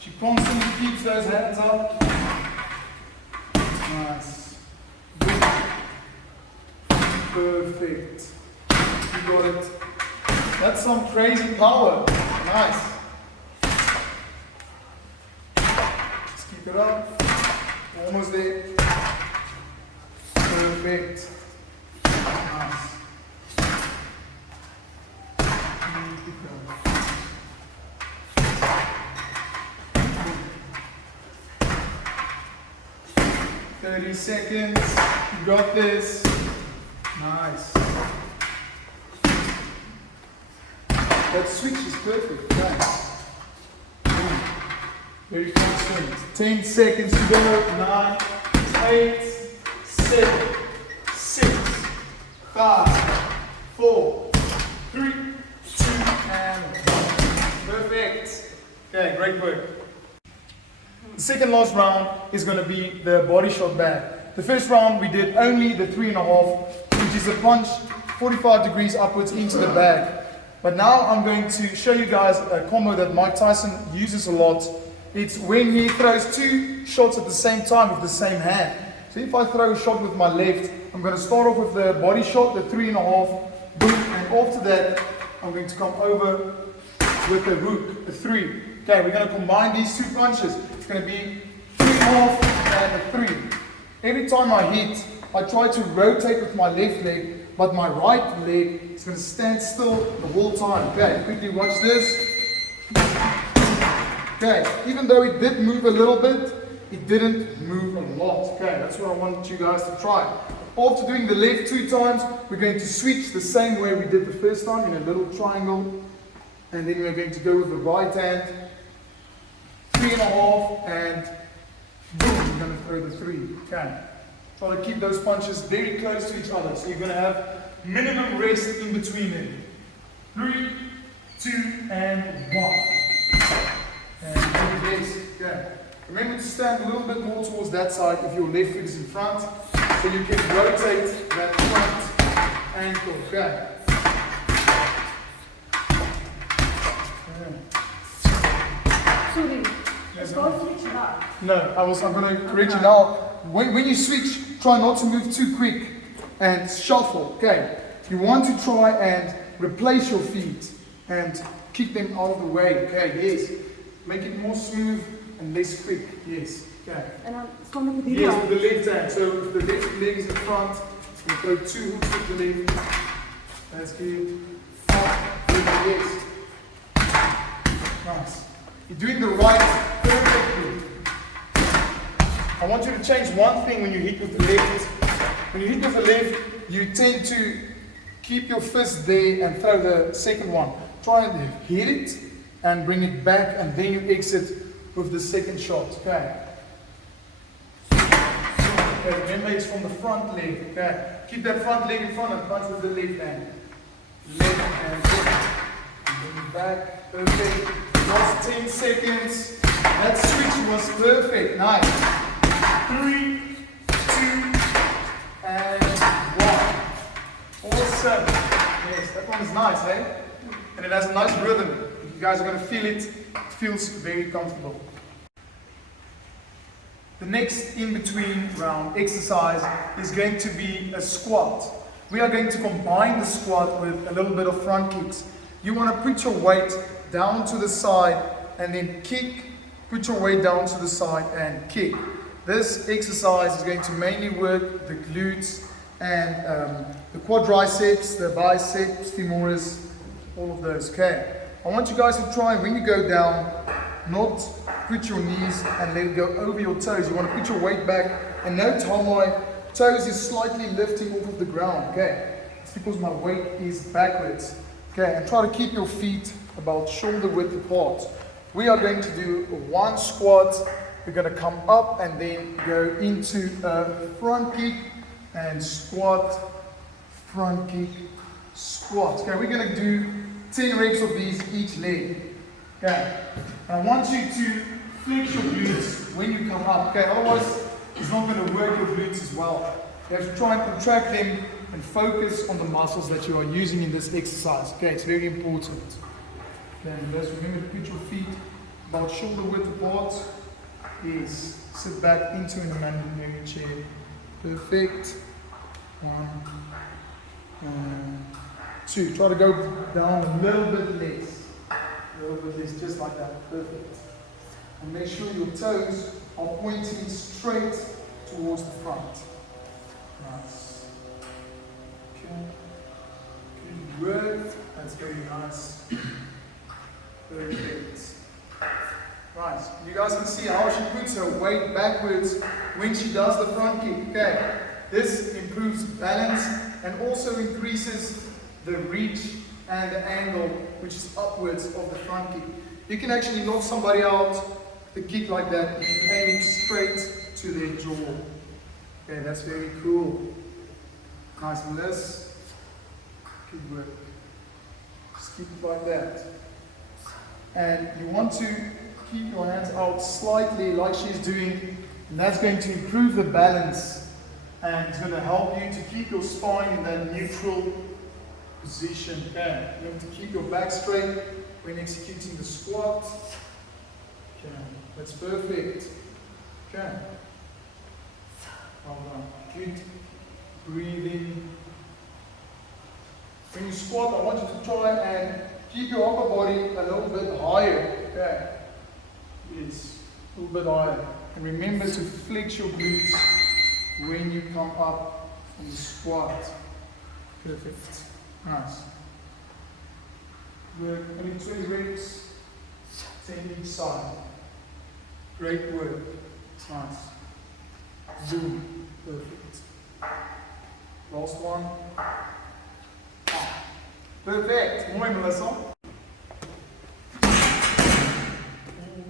She constantly keeps those hands up. Nice. Good. Perfect. You got it. That's some crazy power. Nice. Just keep it up. Almost there. Perfect. Nice. Keep going. 30 seconds. You got this. Nice. That switch is perfect. Nice. Very constant. 10 seconds to go. 9, 8, 7, 6, 5, 4, 3, 2, and 1. Perfect. Okay, great work. The second last round is going to be the body shot bag. The first round we did only the 3.5, which is a punch 45 degrees upwards into the bag. But now I'm going to show you guys a combo that Mike Tyson uses a lot. It's when he throws 2 shots at the same time with the same hand. So if I throw a shot with my left, I'm going to start off with the body shot, the 3.5, boom, and after that I'm going to come over with the hook, the 3. Okay, we're going to combine these 2 punches. It's going to be 3.5 and a 3. Every time I hit, I try to rotate with my left leg, but my right leg is going to stand still the whole time. Okay, quickly watch this. Okay, even though it did move a little bit, it didn't move a lot. Okay, that's what I want you guys to try. After doing the left 2 times, we're going to switch the same way we did the first time in a little triangle. And then we're going to go with the right hand. 3.5 and boom, you're going to throw the 3. Okay. Try to keep those punches very close to each other. So you're going to have minimum rest in between them. 3, 2, and 1. And do this. Okay. Remember to stand a little bit more towards that side if your left foot is in front. So you can rotate that front ankle. Okay. Sorry. Don't switch back. No, I'm going to correct you now. When you switch, try not to move too quick and shuffle. Okay, you want to try and replace your feet and kick them out of the way. Okay, yes. Make it more smooth and less quick. Yes. Okay. And I'm standing with the yes, with the left hand. So if the left leg is in front, you throw 2 hooks with the left. That's good. Yes. Nice. You're doing the right perfectly. I want you to change one thing when you hit with the left. When you hit with the left, you tend to keep your fist there and throw the second one. Try and hit it and bring it back, and then you exit with the second shot. Okay. Okay, remember it's from the front leg. Okay. Keep that front leg in front and punch with the left hand. Left hand. Bring it back. Perfect. Last 10 seconds. That switch was perfect. Nice. 3, 2, and 1. Awesome. Yes, that one is nice, eh? And it has a nice rhythm. You guys are going to feel it. It feels very comfortable. The next in-between round exercise is going to be a squat. We are going to combine the squat with a little bit of front kicks. You want to put your weight down to the side and then kick, put your weight down to the side and kick. This exercise is going to mainly work the glutes and the quadriceps, the biceps, femoris, all of those, okay? I want you guys to try, when you go down, not put your knees and let it go over your toes. You want to put your weight back and note how my toes is slightly lifting off of the ground, okay? It's because my weight is backwards, okay? And try to keep your feet about shoulder width apart. We are going to do one squat. We're going to come up and then go into a front kick and squat, front kick, squat. Okay, we're going to do 10 reps of these each leg. Okay, and I want you to flex your glutes when you come up. Okay, otherwise it's not going to work your glutes as well. You have to try and contract them and focus on the muscles that you are using in this exercise. Okay, it's very important. Okay, and just remember to put your feet about shoulder width apart. Yes, sit back into an imaginary chair. Perfect. 1, 2. Try to go down a little bit less. A little bit less, just like that. Perfect. And make sure your toes are pointing straight towards the front. Nice. Okay. Good work. That's very nice. Perfect. Right. You guys can see how she puts her weight backwards when she does the front kick. Okay. This improves balance and also increases the reach and the angle, which is upwards of the front kick. You can actually knock somebody out the kick like that if you're aiming straight to their jaw. Okay, that's very cool. Nice, Melissa. Good work. Just keep it like that. And you want to keep your hands out slightly like she's doing, and that's going to improve the balance and it's going to help you to keep your spine in that neutral position. Okay, you have to keep your back straight when executing the squat. Okay, that's perfect. Okay, well done. Good breathing. When you squat, I want you to try and keep your upper body a little bit higher. Okay, yes, a little bit higher. And remember to flex your glutes when you come up from the squat. Perfect. Nice. Work only 20 reps, 10 each side. Great work. Nice. Zoom. Perfect. Last one. Perfect. More, Melissa.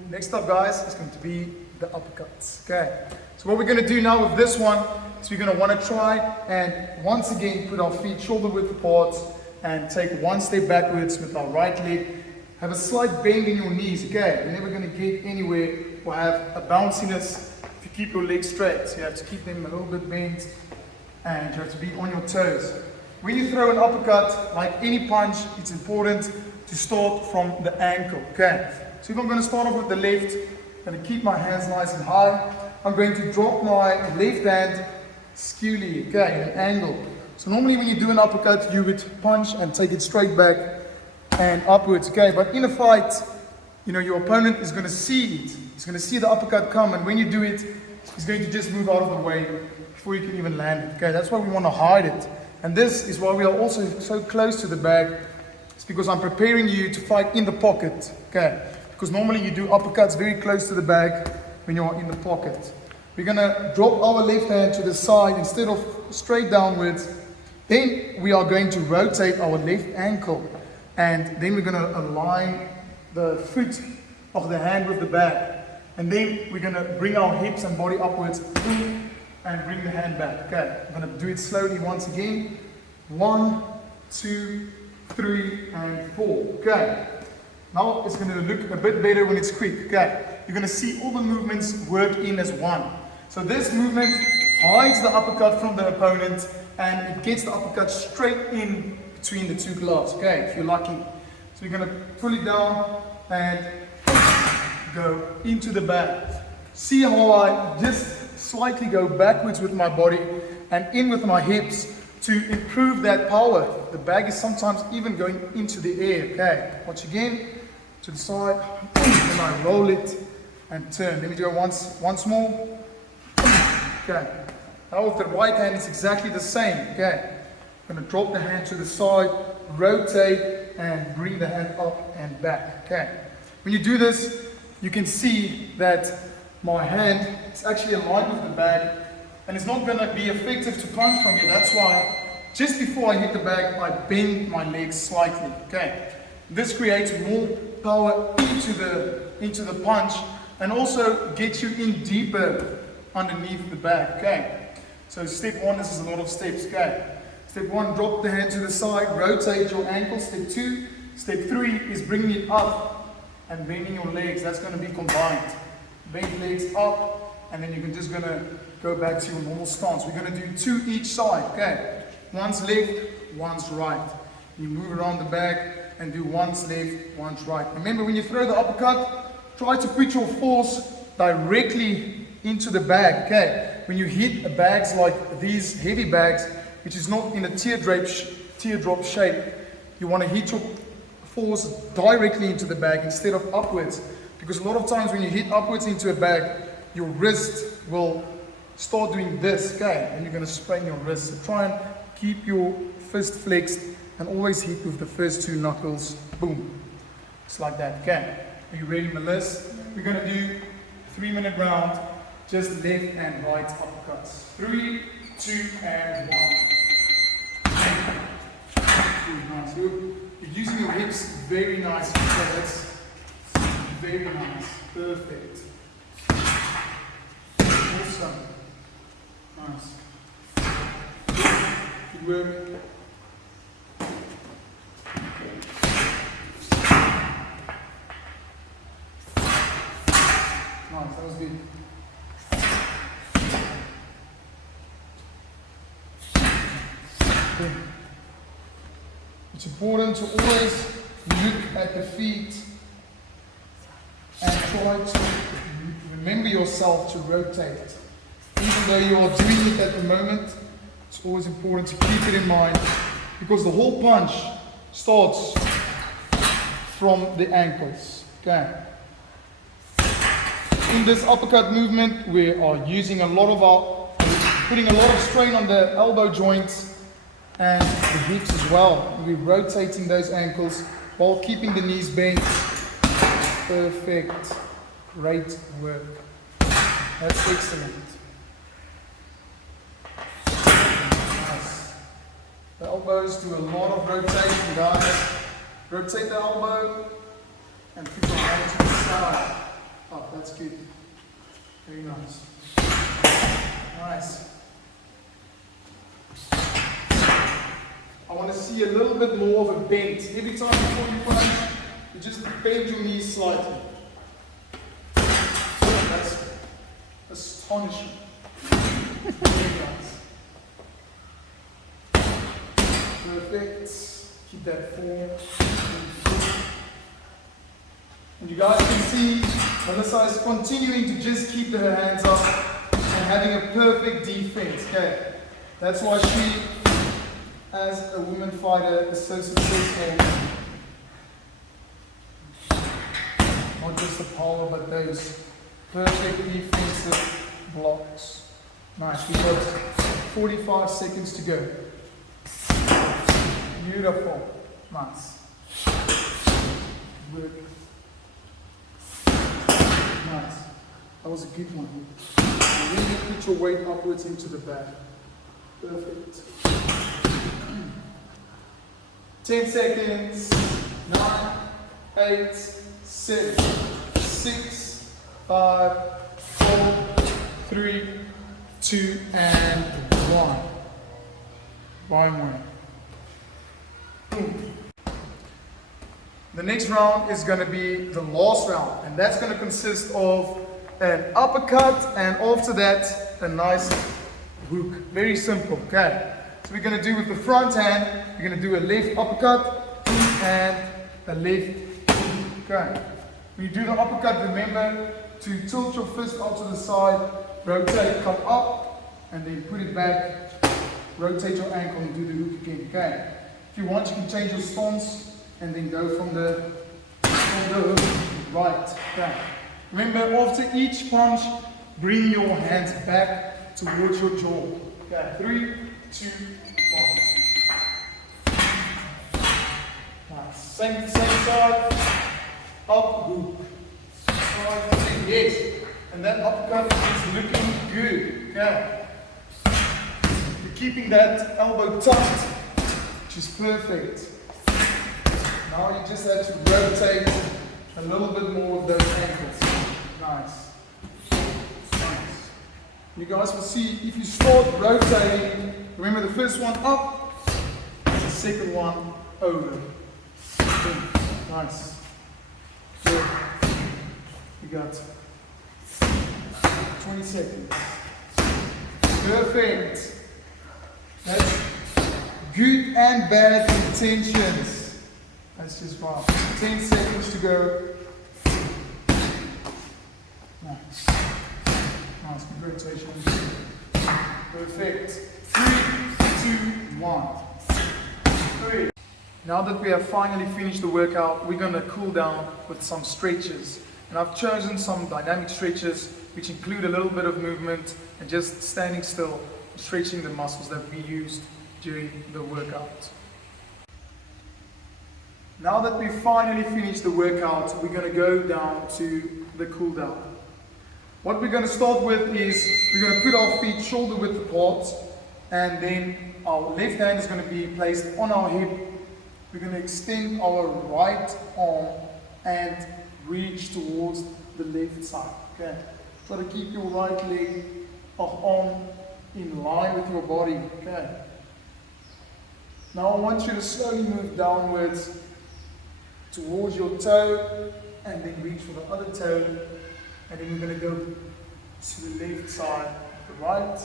Next up, guys, is going to be the uppercuts. Okay. So what we're going to do now with this one is we're going to want to try and once again put our feet shoulder width apart and take one step backwards with our right leg. Have a slight bend in your knees. Okay. You're never going to get anywhere or have a bounciness if you keep your legs straight. So you have to keep them a little bit bent and you have to be on your toes. When you throw an uppercut, like any punch, it's important to start from the ankle. Okay. So if I'm going to start off with the left, I'm going to keep my hands nice and high. I'm going to drop my left hand skewly, okay, in an angle. So normally when you do an uppercut, you would punch and take it straight back and upwards, okay. But in a fight, you know, your opponent is going to see it. He's going to see the uppercut come, and when you do it, he's going to just move out of the way before you can even land it, okay. That's why we want to hide it. And this is why we are also so close to the bag. It's because I'm preparing you to fight in the pocket, okay. Because normally you do uppercuts very close to the bag when you're in the pocket. We're going to drop our left hand to the side instead of straight downwards. Then we are going to rotate our left ankle. And then we're going to align the foot of the hand with the bag. And then we're going to bring our hips and body upwards and bring the hand back. Okay, I'm going to do it slowly once again. 1, 2, 3, and 4. Okay. Now it's going to look a bit better when it's quick. Okay, you're going to see all the movements work in as one. So this movement hides the uppercut from the opponent and it gets the uppercut straight in between the two gloves. Okay, if you're lucky. So you're going to pull it down and go into the bag. See how I just slightly go backwards with my body and in with my hips to improve that power. The bag is sometimes even going into the air. Okay, watch again, to the side, and I roll it and turn. Let me do it once more. Okay, now with the right hand it's exactly the same. Okay, I'm going to drop the hand to the side, rotate, and bring the hand up and back. Okay, when you do this, you can see that my hand is actually aligned with the bag, and it's not going to be effective to punch from here. That's why just before I hit the bag, I bend my legs slightly. Okay, this creates more power into the punch and also gets you in deeper underneath the bag. Okay, so step one, this is a lot of steps. Okay, step one, drop the hand to the side, rotate your ankle. Step two, step three is bringing it up and bending your legs. That's going to be combined. Bend legs up, and then you're just going to go back to your normal stance. We're going to do two each side. Okay, one's left, one's right. You move around the bag and do one's left, one's right. Remember, when you throw the uppercut, try to put your force directly into the bag. Okay, when you hit bags like these heavy bags, which is not in a teardrop shape, you want to hit your force directly into the bag instead of upwards, because a lot of times when you hit upwards into a bag, your wrist will start doing this, okay, and you're going to sprain your wrist. So try and keep your fist flexed and always hit with the first two knuckles. Boom, just like that. Okay, are you ready, Melissa? We're going to do 3-minute round, just left and right uppercuts. 3, 2, and 1. Nice. You're using your hips very nicely. Okay, that's very nice. Perfect. Awesome. Nice. Good work. Nice, that was good. Good. It's important to always look at the feet and try to remember yourself to rotate. Even though you are doing it at the moment, it's always important to keep it in mind, because the whole punch starts from the ankles. Okay. In this uppercut movement, we are using putting a lot of strain on the elbow joints and the hips as well. We're rotating those ankles while keeping the knees bent. Perfect. Great work. That's excellent. Nice. The elbows do a lot of rotation, guys. Rotate the elbow and keep your hand to the side. Oh, that's good. Very nice. Nice. I want to see a little bit more of a bend. Every time before you punch, you just bend your knees slightly. That's astonishing. Very nice. Perfect. Keep that form. And you guys can see Melissa is continuing to just keep her hands up and having a perfect defense. Okay, that's why she, as a woman fighter, is so successful. Not just the power, but those perfect defensive blocks. Nice. We've got 45 seconds to go. Beautiful. Nice. Work. Nice. That was a good one. Really put your weight upwards into the back. Perfect. 10 seconds. 9, 8, 7, 6, 5, 4, 3, 2, and 1. One more. Boom. The next round is going to be the last round, and that's going to consist of an uppercut, and after that, a nice hook. Very simple, okay? So we're going to do with the front hand, we're going to do a left uppercut and a left hook, okay? When you do the uppercut, remember, to tilt your fist out to the side, rotate, come up, and then put it back, rotate your ankle and do the hook again, okay? If you want, you can change your stance and then go from the hook, right, okay? Remember, after each punch, bring your hands back towards your jaw. Okay, 3, 2, 1. Nice. Same side, up, hook. Side, yes. And that uppercut is looking good. Okay. You're keeping that elbow tucked, which is perfect. Now you just have to rotate a little bit more of those ankles. Nice. Nice. You guys will see if you start rotating, remember the first one up, the second one over. Nice. Good. You got 20 seconds. Perfect. That's good and bad intentions. That's just fine. 10 seconds to go. Nice. Nice, good rotation. Perfect. 3, 2, 1. 3. Now that we have finally finished the workout, we're going to cool down with some stretches. And I've chosen some dynamic stretches which include a little bit of movement and just standing still, stretching the muscles that we used during the workout. Now that we've finally finished the workout, we're going to go down to the cool down. What we're going to start with is we're going to put our feet shoulder width apart, and then our left hand is going to be placed on our hip. We're going to extend our right arm and reach towards the left side. Okay. Try to keep your right leg or arm in line with your body. Okay. Now I want you to slowly move downwards towards your toe and then reach for the other toe, and then you're going to go to the left side, the right,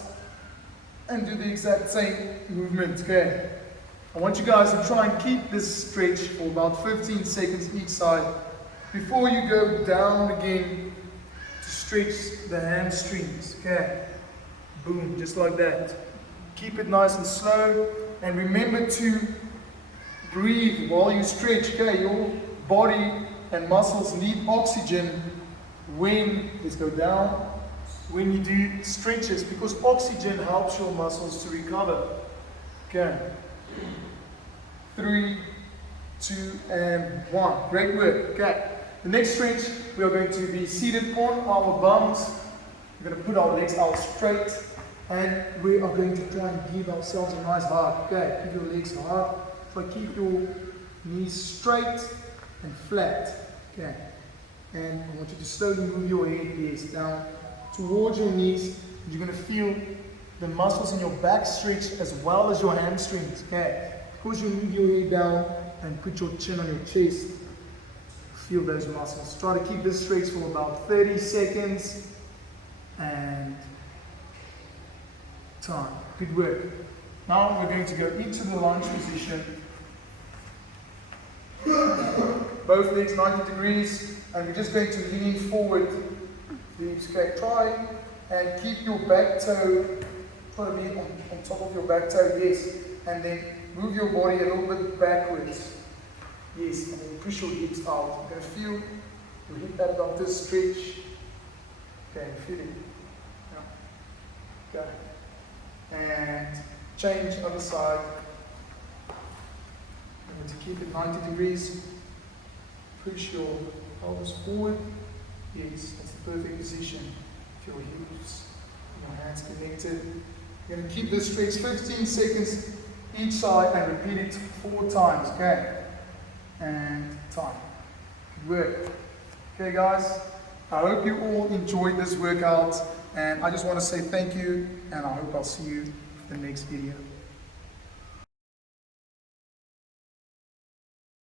and do the exact same movement. Okay. I want you guys to try and keep this stretch for about 15 seconds each side before you go down again to stretch the hamstrings. Okay. Boom, just like that. Keep it nice and slow, and remember to breathe while you stretch. Okay, your body and muscles need oxygen when, let's go down, when you do stretches, because oxygen helps your muscles to recover. Okay. 3, 2, and 1. Great work. Okay. The next stretch, we are going to be seated on our bums. We're going to put our legs out straight, and we are going to try and give ourselves a nice hug. Okay. Keep your legs hard. Try to keep your knees straight and flat. Okay. And I want you to slowly move your head, yes, down towards your knees. You're going to feel the muscles in your back stretch as well as your hamstrings. Okay. Because you move your head down and put your chin on your chest, feel those muscles. Try to keep this stretch for about 30 seconds and time. Good work. Now we're going to go into the lunge position. Both legs 90 degrees, and we're just going to lean forward. Okay, try and keep your back toe, try to be on top of your back toe, yes, and then move your body a little bit backwards, yes, and then push your hips out. You're going to feel your hip abductors stretch. Okay, feel it. Yeah. Okay. And change other side. Remember to keep it 90 degrees. Push your elbows forward. Yes, that's the perfect position. Your hips, your hands connected. You're going to keep this stretch 15 seconds each side and repeat it 4 times. Okay? And time. Good work. Okay, guys. I hope you all enjoyed this workout, and I just want to say thank you, and I hope I'll see you in the next video.